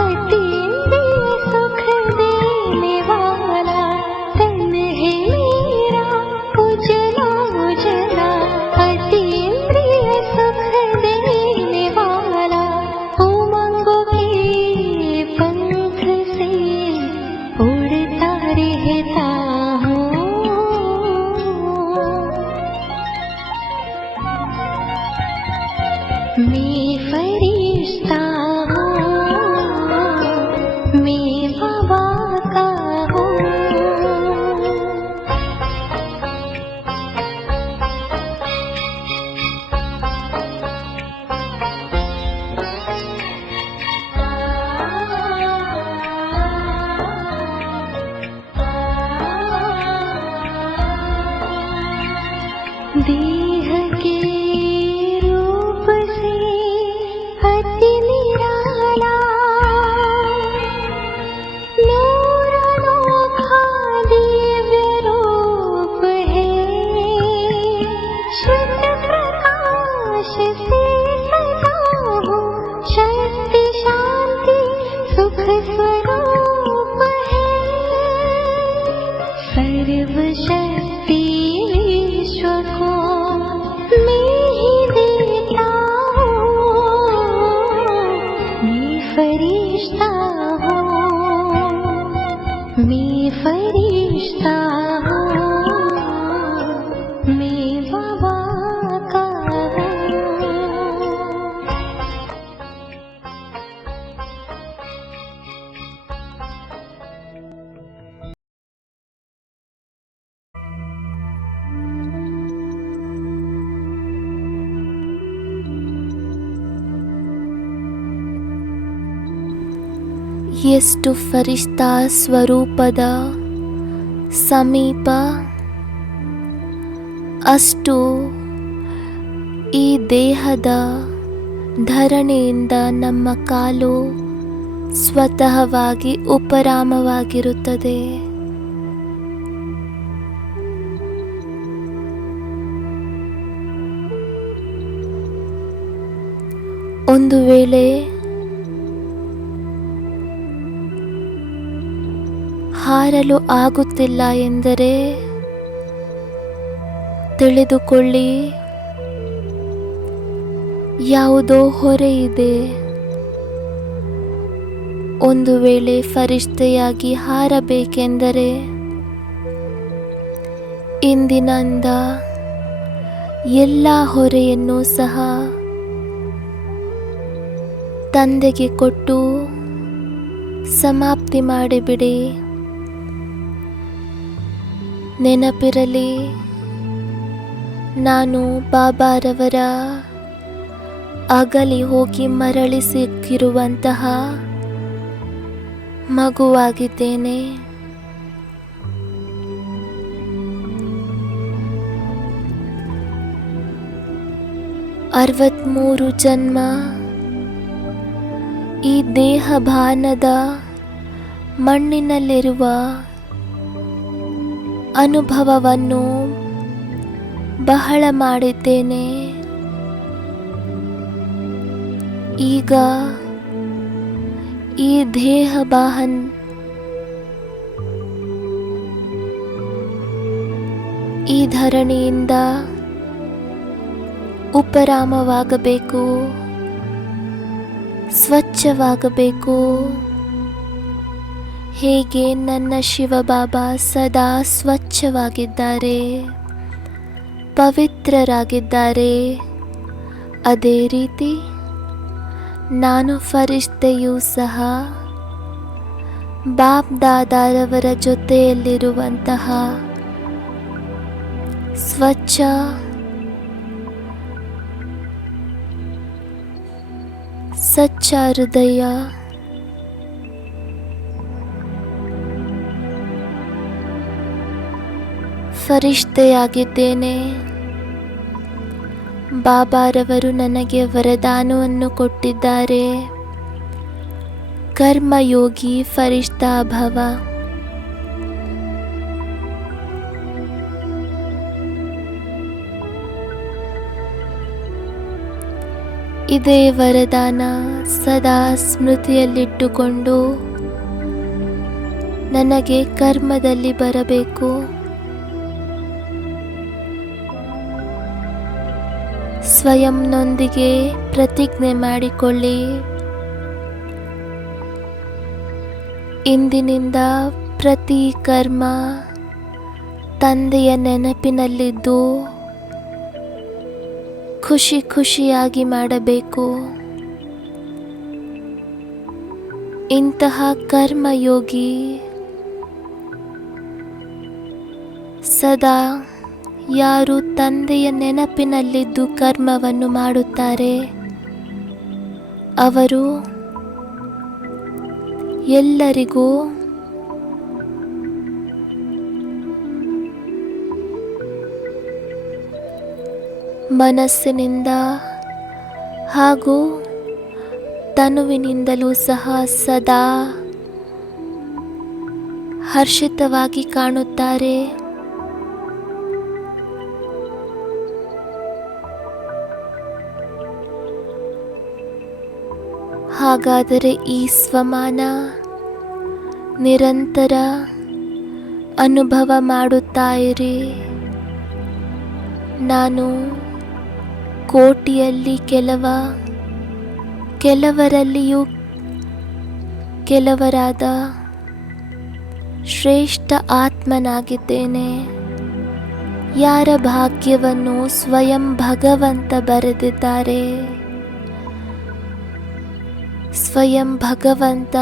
अतीन्द्रिय सुख देने वाला। तन है मेरा उजला उजला, अतीन्द्रिय सुख देने वाला। उमंगों के पंख से उड़ता रहता हूँ, मैं फरिश्ता हूँ, मैं बाबा का हूँ। देह के रूप से अति निराला, नूर अनोखा दिव्य रूप है। श्वेत प्रकाश से सजा हूँ, शक्ति शांति सुख स्वरूप है। सर्वशक्ति विश्व को मैं ही देता हूँ, मैं फरिश्ता हूँ, मैं फरिश्ता हूँ, मैं बाबा का हूँ। ಎಷ್ಟು ಫರಿಷ್ತಾ ಸ್ವರೂಪದ ಸಮೀಪ, ಅಷ್ಟು ಈ ದೇಹದ ಧರಣೆಯಿಂದ ನಮ್ಮ ಕಾಲು ಸ್ವತಃವಾಗಿ ಉಪರಾಮವಾಗಿರುತ್ತದೆ. ಒಂದು ವೇಳೆ ಹಾರಲು ಆಗುತ್ತಿಲ್ಲ ಎಂದರೆ ತಿಳಿದುಕೊಳ್ಳಿ, ಯಾವುದೋ ಹೊರೆ ಇದೆ. ಒಂದು ವೇಳೆ ಫರಿಷ್ಠೆಯಾಗಿ ಹಾರಬೇಕೆಂದರೆ ಇಂದಿನಿಂದ ಎಲ್ಲ ಹೊರೆಯನ್ನು ಸಹ ತಂದೆಗೆ ಕೊಟ್ಟು ಸಮಾಪ್ತಿ ಮಾಡಿಬಿಡಿ. ನೆನಪಿರಲಿ, ನಾನು ಬಾಬಾರವರ ಅಗಲಿ ಹೋಗಿ ಮರಳಿ ಸಿಕ್ಕಿರುವಂತಹ ಮಗುವಾಗಿದ್ದೇನೆ. 63 ಜನ್ಮ ಈ ದೇಹಭಾನದ ಮಣ್ಣಿನಲ್ಲಿರುವ ಅನುಭವವನ್ನು ಬಹಳ ಮಾಡಿದ್ದೇನೆ. ಈಗ ಈ ಈ ಧರಣಿಯಿಂದ ಉಪರಾಮವಾಗಬೇಕು, ಸ್ವಚ್ಛವಾಗಬೇಕು. ಹೇಗೆ ನನ್ನ ಶಿವಬಾಬಾ ಸದಾ ಸ್ವಚ್ಛವಾಗಿದ್ದಾರೆ, ಪವಿತ್ರರಾಗಿದ್ದಾರೆ, ಅದೇ ರೀತಿ ನಾನು ಫರಿಷ್ಠೆಯೂ ಸಹ ಬಾಪ್ ದಾದಾರವರ ಜೊತೆಯಲ್ಲಿರುವಂತಹ ಸ್ವಚ್ಛ ಸಚ್ಚ ಹೃದಯ, ಫರಿಷ್ಠೆಯಾಗಿದ್ದೇನೆ. ಬಾಬಾರವರು ನನಗೆ ವರದಾನವನ್ನು ಕೊಟ್ಟಿದ್ದಾರೆ. ಕರ್ಮಯೋಗಿ ಫರಿಷ್ಠಾ ಭವ. ಇದೇ ವರದಾನ ಸದಾ ಸ್ಮೃತಿಯಲ್ಲಿಟ್ಟುಕೊಂಡು ನನಗೆ ಕರ್ಮದಲ್ಲಿ ಬರಬೇಕು. ಸ್ವಯಂನೊಂದಿಗೆ ಪ್ರತಿಜ್ಞೆ ಮಾಡಿಕೊಳ್ಳಿ. ಇಂದಿನಿಂದ ಪ್ರತಿ ಕರ್ಮ ತಂದೆಯ ನೆನಪಿನಲ್ಲಿದ್ದು ಖುಷಿ ಖುಷಿಯಾಗಿ ಮಾಡಬೇಕು. ಇಂತಹ ಕರ್ಮಯೋಗಿ ಸದಾ ಯಾರು ತಂದೆಯ ನೆನಪಿನಲ್ಲಿದ್ದು ಕರ್ಮವನ್ನು ಮಾಡುತ್ತಾರೆ ಅವರು ಎಲ್ಲರಿಗೂ ಮನಸ್ಸಿನಿಂದ ಹಾಗೂ ತನುವಿನಿಂದಲೂ ಸಹ ಸದಾ ಹರ್ಷಿತವಾಗಿ ಕಾಣುತ್ತಾರೆ. ಹಾಗಾದರೆ ಈ ಸ್ವಮಾನ ನಿರಂತರ ಅನುಭವ ಮಾಡುತ್ತಾ ಇರಿ. ನಾನು ಕೋಟಿಯಲ್ಲಿ ಕೆಲವರಲ್ಲಿಯೂ ಕೆಲವರಾದ ಶ್ರೇಷ್ಠ ಆತ್ಮನಾಗಿದ್ದೇನೆ. ಯಾರ ಭಾಗ್ಯವನ್ನು ಸ್ವಯಂ ಭಗವಂತ ಬರೆದಿದ್ದಾರೆ. ಸ್ವಯಂ ಭಗವಂತ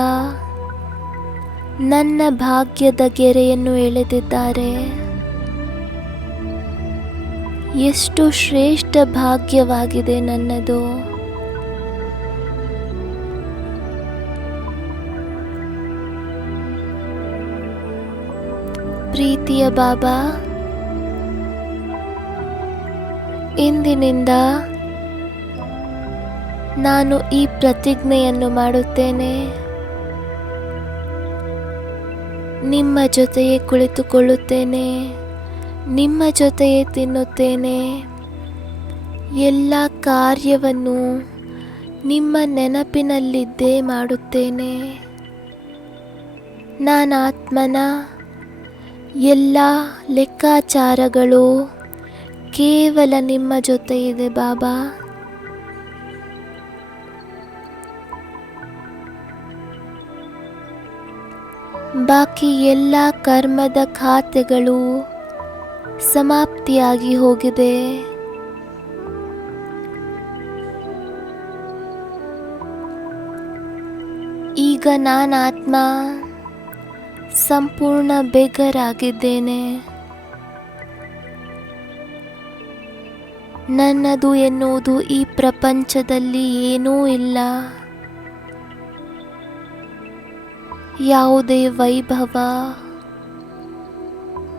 ನನ್ನ ಭಾಗ್ಯದ ಗೆರೆಯನ್ನು ಎಳೆದಿದ್ದಾರೆ. ಎಷ್ಟು ಶ್ರೇಷ್ಠ ಭಾಗ್ಯವಾಗಿದೆ ನನ್ನದು. ಪ್ರೀತಿಯ ಬಾಬಾ, ಇಂದಿನಿಂದ ನಾನು ಈ ಪ್ರತಿಜ್ಞೆಯನ್ನು ಮಾಡುತ್ತೇನೆ. ನಿಮ್ಮ ಜೊತೆಯೇ ಕುಳಿತುಕೊಳ್ಳುತ್ತೇನೆ, ನಿಮ್ಮ ಜೊತೆಯೇ ತಿನ್ನುತ್ತೇನೆ. ಎಲ್ಲ ಕಾರ್ಯವನ್ನು ನಿಮ್ಮ ನೆನಪಿನಲ್ಲಿದ್ದೇ ಮಾಡುತ್ತೇನೆ. ನಾನಾತ್ಮನ ಎಲ್ಲ ಲೆಕ್ಕಾಚಾರಗಳು ಕೇವಲ ನಿಮ್ಮ ಜೊತೆ ಇದೆ ಬಾಬಾ. ಬಾಕಿ ಎಲ್ಲ ಕರ್ಮದ ಖಾತೆಗಳು ಸಮಾಪ್ತಿಯಾಗಿ ಹೋಗಿದೆ. ಈಗ ನಾನಾತ್ಮ ಸಂಪೂರ್ಣ ಬೇಗರಾಗಿದ್ದೇನೆ. ನನ್ನದು ಎನ್ನುವುದು ಈ ಪ್ರಪಂಚದಲ್ಲಿ ಏನೂ ಇಲ್ಲ. ಯಾವುದೇ ವೈಭವ,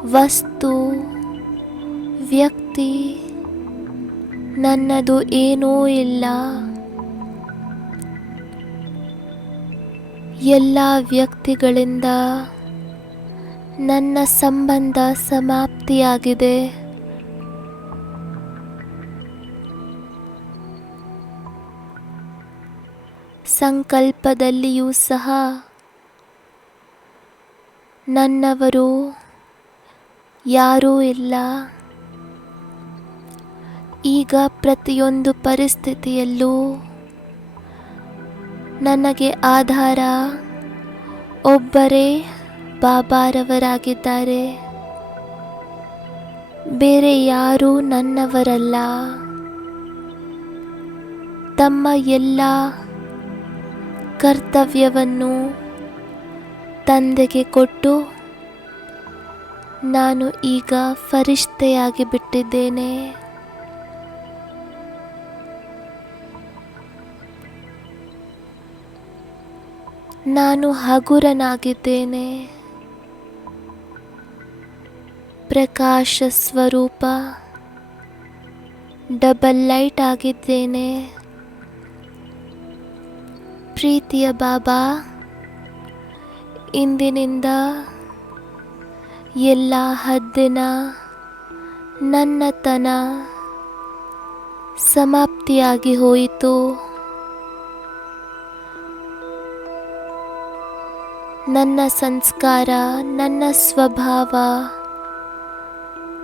ವಸ್ತು, ವ್ಯಕ್ತಿ ನನ್ನದು ಏನೂ ಇಲ್ಲ. ಎಲ್ಲ ವ್ಯಕ್ತಿಗಳಿಂದ ನನ್ನ ಸಂಬಂಧ ಸಮಾಪ್ತಿಯಾಗಿದೆ. ಸಂಕಲ್ಪದಲ್ಲಿಯೂ ಸಹ ನನ್ನವರು ಯಾರೂ ಇಲ್ಲ. ಈಗ ಪ್ರತಿಯೊಂದು ಪರಿಸ್ಥಿತಿಯಲ್ಲೂ ನನಗೆ ಆಧಾರ ಒಬ್ಬರೇ ಬಾಬಾರವರಾಗಿದ್ದಾರೆ. ಬೇರೆ ಯಾರೂ ನನ್ನವರಲ್ಲ. ತಮ್ಮ ಎಲ್ಲ ಕರ್ತವ್ಯವನ್ನು ತಂದೆಗೆ ಕೊಟ್ಟು ನಾನು ಈಗ ಫರಿಷ್ಠೆಯಾಗಿ ಬಿಟ್ಟಿದ್ದೇನೆ. ನಾನು ಹಗುರನಾಗಿದ್ದೇನೆ. ಪ್ರಕಾಶ ಸ್ವರೂಪ ಡಬಲ್ ಲೈಟ್ ಆಗಿದ್ದೇನೆ. ಪ್ರೀತಿಯ ಬಾಬಾ, ಇಂದಿನಿಂದ ಎಲ್ಲ ಹದ್ದಿನ ನನ್ನತನ ಸಮಾಪ್ತಿಯಾಗಿ ಹೋಯಿತು. ನನ್ನ ಸಂಸ್ಕಾರ, ನನ್ನ ಸ್ವಭಾವ,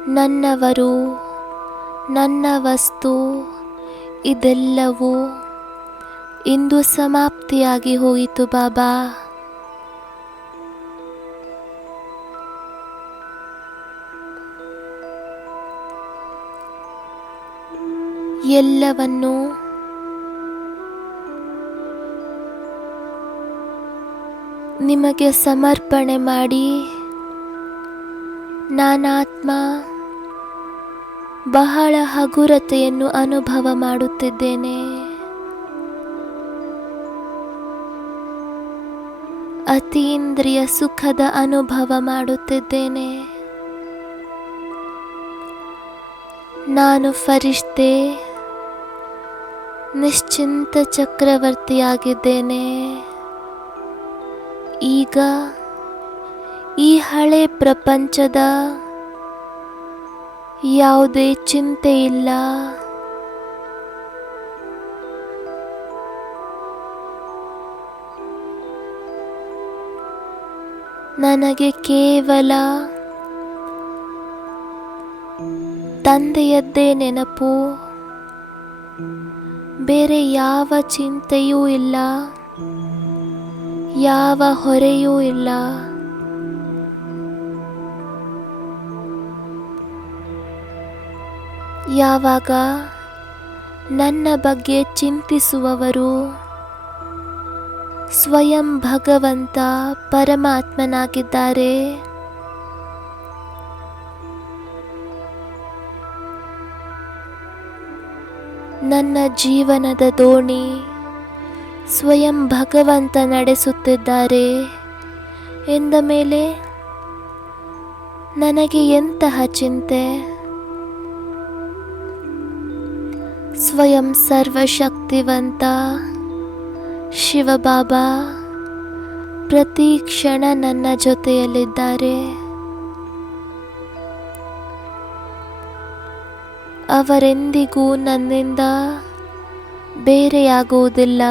ನನ್ನವರು, ನನ್ನ ವಸ್ತು ಇದೆಲ್ಲವೂ ಇಂದು ಸಮಾಪ್ತಿಯಾಗಿ ಹೋಯಿತು ಬಾಬಾ. ಎಲ್ಲವನ್ನು ನಿಮಗೆ ಸಮರ್ಪಣೆ ಮಾಡಿ ನಾನಾತ್ಮ ಬಹಳ ಹಗುರತೆಯನ್ನು ಅನುಭವ ಮಾಡುತ್ತಿದ್ದೇನೆ. ಅತೀಂದ್ರಿಯ ಸುಖದ ಅನುಭವ ಮಾಡುತ್ತಿದ್ದೇನೆ. ನಾನು ಫರಿಷ್ತೆ, ನಿಶ್ಚಿಂತ ಚಕ್ರವರ್ತಿಯಾಗಿದ್ದೇನೆ. ಈಗ ಈ ಹಳೆ ಪ್ರಪಂಚದ ಯಾವುದೇ ಚಿಂತೆ ಇಲ್ಲ. ನನಗೆ ಕೇವಲ ತಂದೆಯದ್ದೇ ನೆನಪು, ಬೇರೆ ಯಾವ ಚಿಂತೆಯೂ ಇಲ್ಲ, ಯಾವ ಹೊರೆಯೂ ಇಲ್ಲ. ಯಾವಾಗ ನನ್ನ ಬಗ್ಗೆ ಚಿಂತಿಸುವವರು ಸ್ವಯಂ ಭಗವಂತ ಪರಮಾತ್ಮನಾಗಿದ್ದಾರೆ. ನನ್ನ ಜೀವನದ ದೋಣಿ ಸ್ವಯಂ ಭಗವಂತ ನಡೆಸುತ್ತಿದ್ದಾರೆ ಎಂದ ಮೇಲೆ ನನಗೆ ಎಂತಹ ಚಿಂತೆ? ಸ್ವಯಂ ಸರ್ವಶಕ್ತಿವಂತ ಶಿವಬಾಬಾ ಪ್ರತಿ ಕ್ಷಣ ನನ್ನ ಜೊತೆಯಲ್ಲಿದ್ದಾರೆ. ಅವರೆಂದಿಗೂ ನನ್ನಿಂದ ಬೇರೆಯಾಗುವುದಿಲ್ಲ.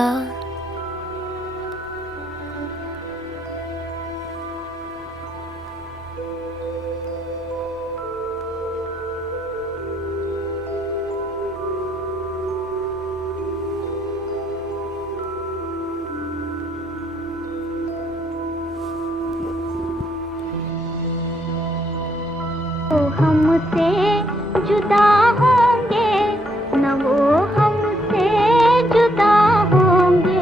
हमसे जुदा होंगे न वो हमसे जुदा होंगे.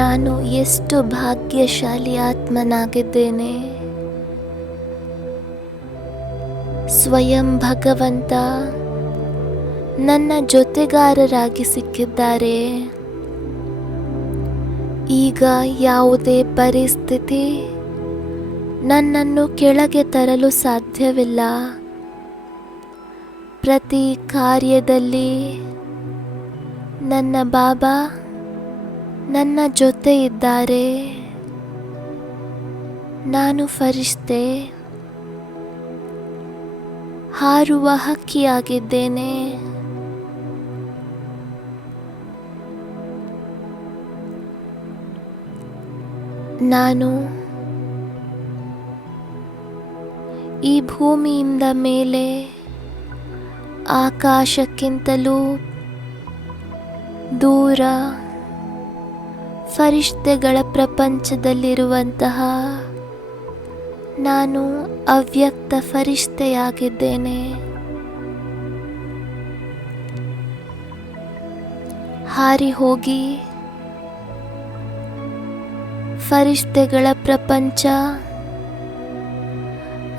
ನಾನು ಎಷ್ಟು ಭಾಗ್ಯಶಾಲಿ ಆತ್ಮನಾಗಿದ್ದೇನೆ. ಸ್ವಯಂ ಭಗವಂತ ನನ್ನ ಜೊತೆಗಾರರಾಗಿ ಸಿಕ್ಕಿದ್ದಾರೆ. ಈಗ ಯಾವುದೇ ಪರಿಸ್ಥಿತಿ ನನ್ನನ್ನು ಕೆಳಗೆ ತರಲು ಸಾಧ್ಯವಿಲ್ಲ. ಪ್ರತಿ ಕಾರ್ಯದಲ್ಲಿ ನನ್ನ ಬಾಬಾ ನನ್ನ ಜೊತೆ ಇದ್ದಾರೆ. ನಾನು ಫರಿಷ್ತೆ, ಹಾರುವ ಹಕ್ಕಿಯಾಗಿದ್ದೇನೆ. ನಾನು ಈ ಭೂಮಿಯಿಂದ ಮೇಲೆ ಆಕಾಶಕ್ಕಿಂತಲೂ ದೂರ ಫರಿಷ್ತೆಗಳ ಪ್ರಪಂಚದಲ್ಲಿರುವಂತಹ ನಾನು ಅವ್ಯಕ್ತ ಫರಿಷ್ತೆಯಾಗಿದ್ದೇನೆ. ಹಾರಿ ಹೋಗಿ ಫರಿಷ್ತೆಗಳ ಪ್ರಪಂಚ,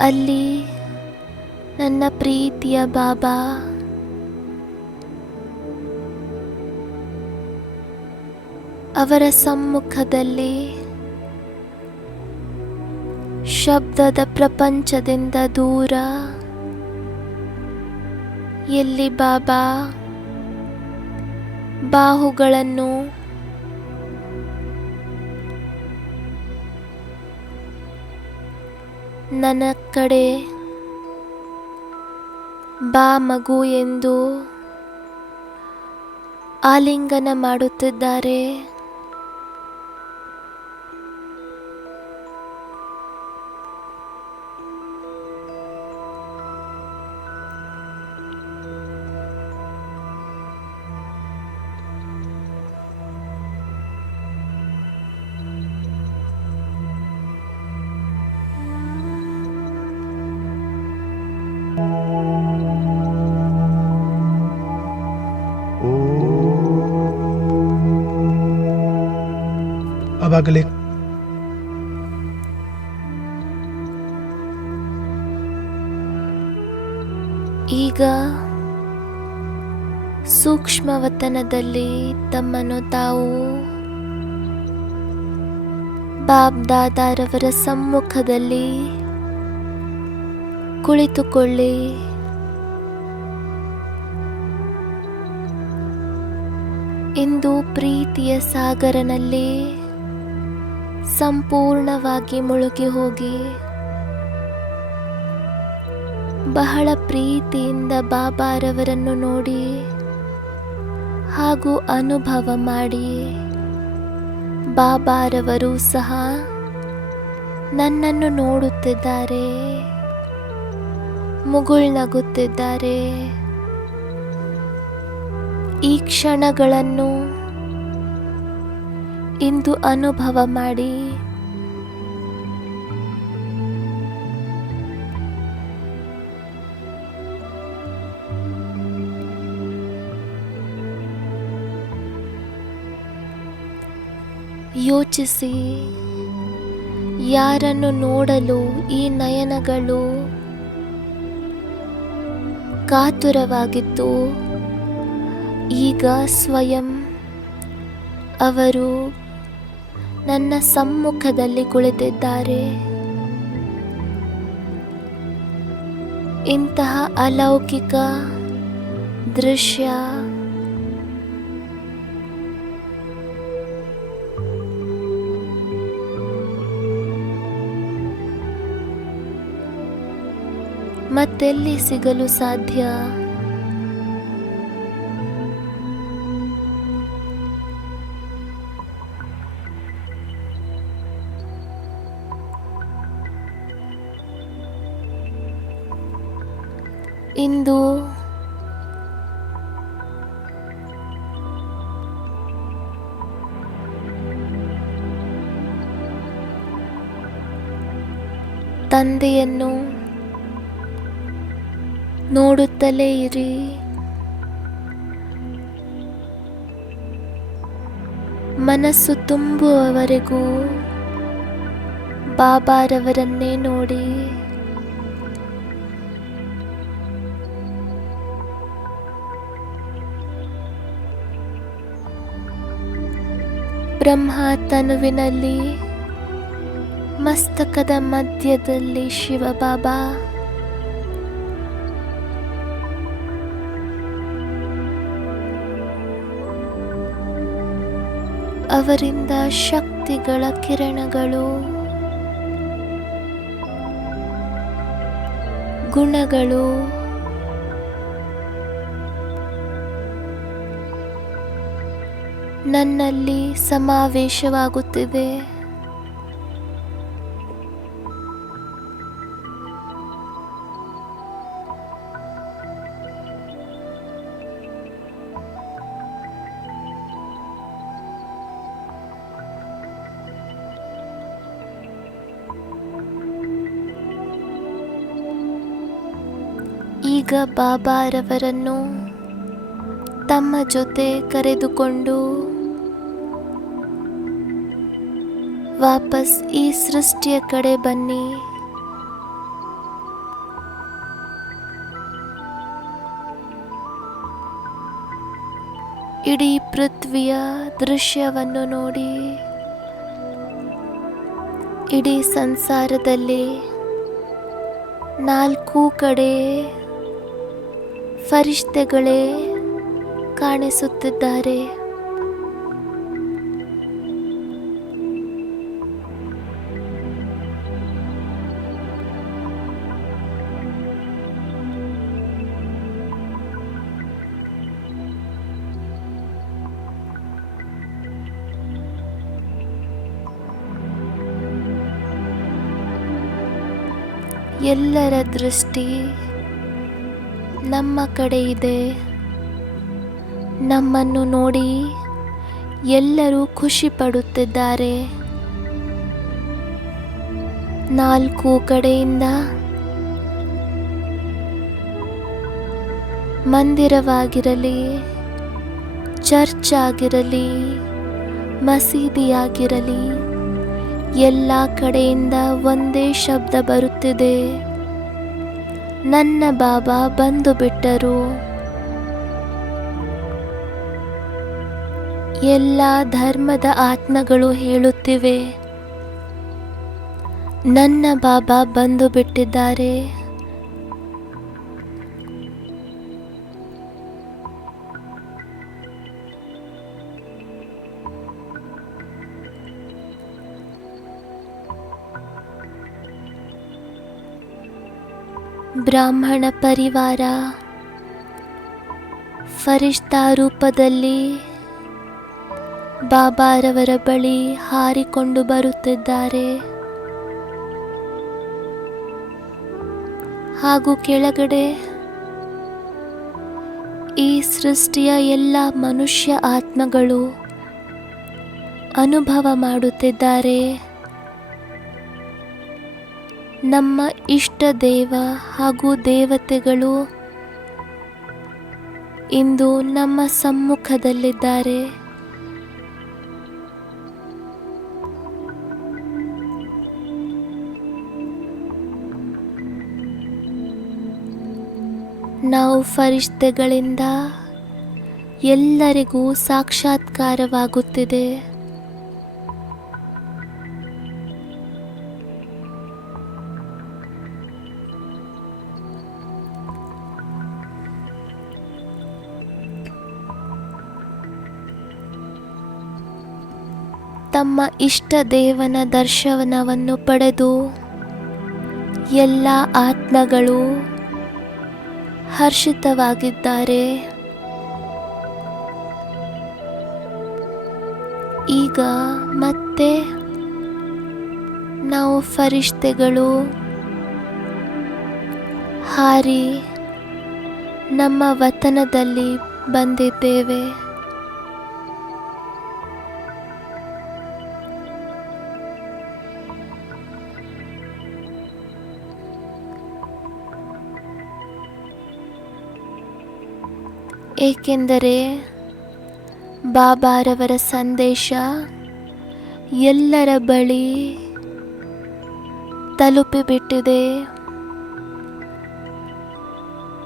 ಅಲ್ಲಿ ನನ್ನ ಪ್ರೀತಿಯ ಬಾಬಾ ಅವರ ಸಮ್ಮುಖದಲ್ಲಿ ಶಬ್ದದ ಪ್ರಪಂಚದಿಂದ ದೂರ, ಎಲ್ಲಿ ಬಾಬಾ ಬಾಹುಗಳನ್ನು ನನ್ನ ಕಡೆ ಬಾ ಮಗು ಎಂದು ಆಲಿಂಗನ ಮಾಡುತ್ತಿದ್ದಾರೆ. अब अगले ಈಗ ಸೂಕ್ಷ್ಮವತನದಲ್ಲಿ ತಮ್ಮನ್ನು ತಾವು ಬಾಬ್ ದಾದಾರವರ ಸಮ್ಮುಖದಲ್ಲಿ ಕುಳಿತುಕೊಳ್ಳಿ. ಇಂದು ಪ್ರೀತಿಯ ಸಾಗರನಲ್ಲಿ ಸಂಪೂರ್ಣವಾಗಿ ಮುಳುಗಿ ಹೋಗಿ ಬಹಳ ಪ್ರೀತಿಯಿಂದ ಬಾಬಾರವರನ್ನು ನೋಡಿ ಹಾಗೂ ಅನುಭವ ಮಾಡಿ. ಬಾಬಾರವರು ಸಹ ನನ್ನನ್ನು ನೋಡುತ್ತಿದ್ದಾರೆ, ಮುಗುಳ್ನಗುತ್ತಿದ್ದಾರೆ. ಈ ಕ್ಷಣಗಳನ್ನು ಇಂದು ಅನುಭವ ಮಾಡಿ. ಯೋಚಿಸಿ, ಯಾರನ್ನು ನೋಡಲು ಈ ನಯನಗಳು ಕಾತುರವಾಗಿತ್ತು, ಈಗ ಸ್ವಯಂ ಅವರು ನನ್ನ ಸಮ್ಮುಖದಲ್ಲಿ ಕುಳಿತಿದ್ದಾರೆ. ಇಂತಹ ಅಲೌಕಿಕ ದೃಶ್ಯ ಮತ್ತೆಲ್ಲಿ ಸಿಗಲು ಸಾಧ್ಯ? ಇಂದು ತಂದೆಯನ್ನು ನೋಡುತ್ತಲೇ ಮನಸ್ಸು ತುಂಬುವವರೆಗೂ ಬಾಬಾರವರನ್ನೇ ನೋಡಿ. ಬ್ರಹ್ಮ ತನುವಿನಲ್ಲಿ ಮಸ್ತಕದ ಮಧ್ಯದಲ್ಲಿ ಶಿವಬಾಬಾ, ಅವರಿಂದ ಶಕ್ತಿಗಳ ಕಿರಣಗಳು, ಗುಣಗಳು, ನನ್ನಲ್ಲಿ ಸಮಾವೇಶವಾಗುತ್ತಿದೆ. ಈಗ ಬಾಬಾರವರನ್ನು ತಮ್ಮ ಜೊತೆ ಕರೆದುಕೊಂಡು ವಾಪಸ್ ಈ ಸೃಷ್ಟಿಯ ಕಡೆ ಬನ್ನಿ. ಇಡೀ ಪೃಥ್ವಿಯ ದೃಶ್ಯವನ್ನು ನೋಡಿ. ಇಡೀ ಸಂಸಾರದಲ್ಲಿ 4 ಕಡೆ ಫರಿಷ್ತೆಗಳೇ ಕಾಣಿಸುತ್ತಿದ್ದಾರೆ. ಎಲ್ಲರ ದೃಷ್ಟಿ ನಮ್ಮ ಕಡೆ ಇದೆ. ನಮ್ಮನ್ನು ನೋಡಿ ಎಲ್ಲರೂ ಖುಷಿ ಪಡುತ್ತಿದ್ದಾರೆ. 4 ಕಡೆಯಿಂದ ಮಂದಿರವಾಗಿರಲಿ, ಚರ್ಚ್ ಆಗಿರಲಿ, ಮಸೀದಿಯಾಗಿರಲಿ, ಎಲ್ಲ ಕಡೆಯಿಂದ ಒಂದೇ ಶಬ್ದ ಬರುತ್ತಿದೆ, ನನ್ನ ಬಾಬಾ ಬಂದು ಬಿಟ್ಟರು. ಎಲ್ಲ ಧರ್ಮದ ಆತ್ಮಗಳು ಹೇಳುತ್ತಿವೆ, ನನ್ನ ಬಾಬಾ ಬಂದು ಬಿಟ್ಟಿದ್ದಾರೆ. ಬ್ರಾಹ್ಮಣ ಪರಿವಾರ ಫರಿಷ್ತಾ ರೂಪದಲ್ಲಿ ಬಾಬಾರವರ ಬಳಿ ಹಾರಿಕೊಂಡು ಬರುತ್ತಿದ್ದಾರೆ. ಹಾಗೂ ಕೆಳಗಡೆ ಈ ಸೃಷ್ಟಿಯ ಎಲ್ಲ ಮನುಷ್ಯ ಆತ್ಮಗಳು ಅನುಭವ ಮಾಡುತ್ತಿದ್ದಾರೆ. ನಮ್ಮ ಇಷ್ಟ ದೇವ ಹಾಗೂ ದೇವತೆಗಳು ಇಂದು ನಮ್ಮ ಸಮ್ಮುಖದಲ್ಲಿದ್ದಾರೆ. ನಾವು ಫರಿಷ್ತೆಗಳಿಂದ ಎಲ್ಲರಿಗೂ ಸಾಕ್ಷಾತ್ಕಾರವಾಗುತ್ತಿದೆ. ತಮ್ಮ ಇಷ್ಟ ದೇವನ ದರ್ಶನವನ್ನು ಪಡೆದು ಎಲ್ಲ ಆತ್ಮಗಳು ಹರ್ಷಿತವಾಗಿದ್ದಾರೆ. ಈಗ ಮತ್ತೆ ನಾವು ಫರಿಷ್ತೆಗಳು ಹಾರಿ ನಮ್ಮ ವತನದಲ್ಲಿ ಬಂದಿದ್ದೇವೆ. ಏಕೆಂದರೆ ಬಾಬಾರವರ ಸಂದೇಶ ಎಲ್ಲರ ಬಳಿ ತಲುಪಿಬಿಟ್ಟಿದೆ.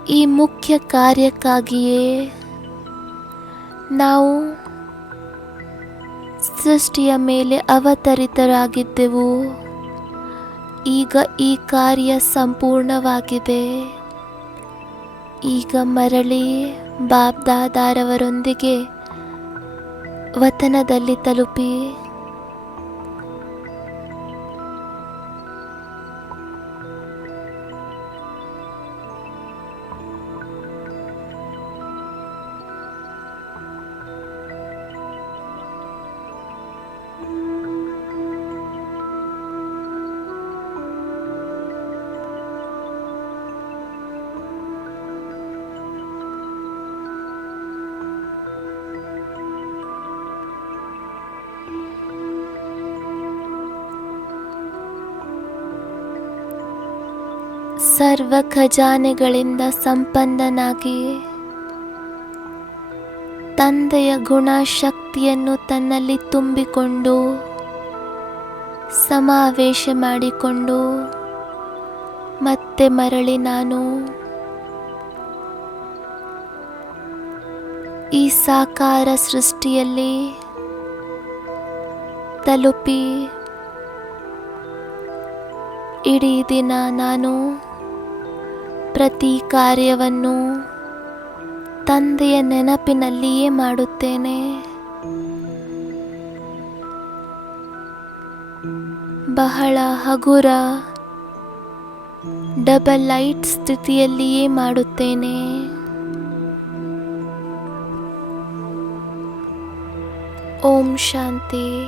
ಈ ಮುಖ್ಯ ಕಾರ್ಯಕ್ಕಾಗಿಯೇ ನಾವು ಸೃಷ್ಟಿಯ ಮೇಲೆ ಅವತರಿತರಾಗಿದ್ದೆವು. ಈಗ ಈ ಕಾರ್ಯ ಸಂಪೂರ್ಣವಾಗಿದೆ. ಈಗ ಮರಳಿ ಬಾಬ್ದಾದಾರವರೊಂದಿಗೆ ವತನದಲ್ಲಿ ತಲುಪಿ ಸರ್ವ ಖಜಾನೆಗಳಿಂದ ಸಂಪನ್ನನಾಗಿ ತಂದೆಯ ಗುಣಶಕ್ತಿಯನ್ನು ತನ್ನಲ್ಲಿ ತುಂಬಿಕೊಂಡು ಸಮಾವೇಶ ಮಾಡಿಕೊಂಡು ಮತ್ತೆ ಮರಳಿ ನಾನು ಈ ಸಾಕಾರ ಸೃಷ್ಟಿಯಲ್ಲಿ ತಲುಪಿ ಇಡೀ ದಿನ ನಾನು ಪ್ರತಿ ಕಾರ್ಯವನ್ನು ತಂದೆಯ ನೆನಪಿನಲ್ಲಿಯೇ ಮಾಡುತ್ತೇನೆ. ಬಹಳ ಹಗುರ ಡಬಲ್ ಲೈಟ್ ಸ್ಥಿತಿಯಲ್ಲಿಯೇ ಮಾಡುತ್ತೇನೆ. ಓಂ ಶಾಂತಿ.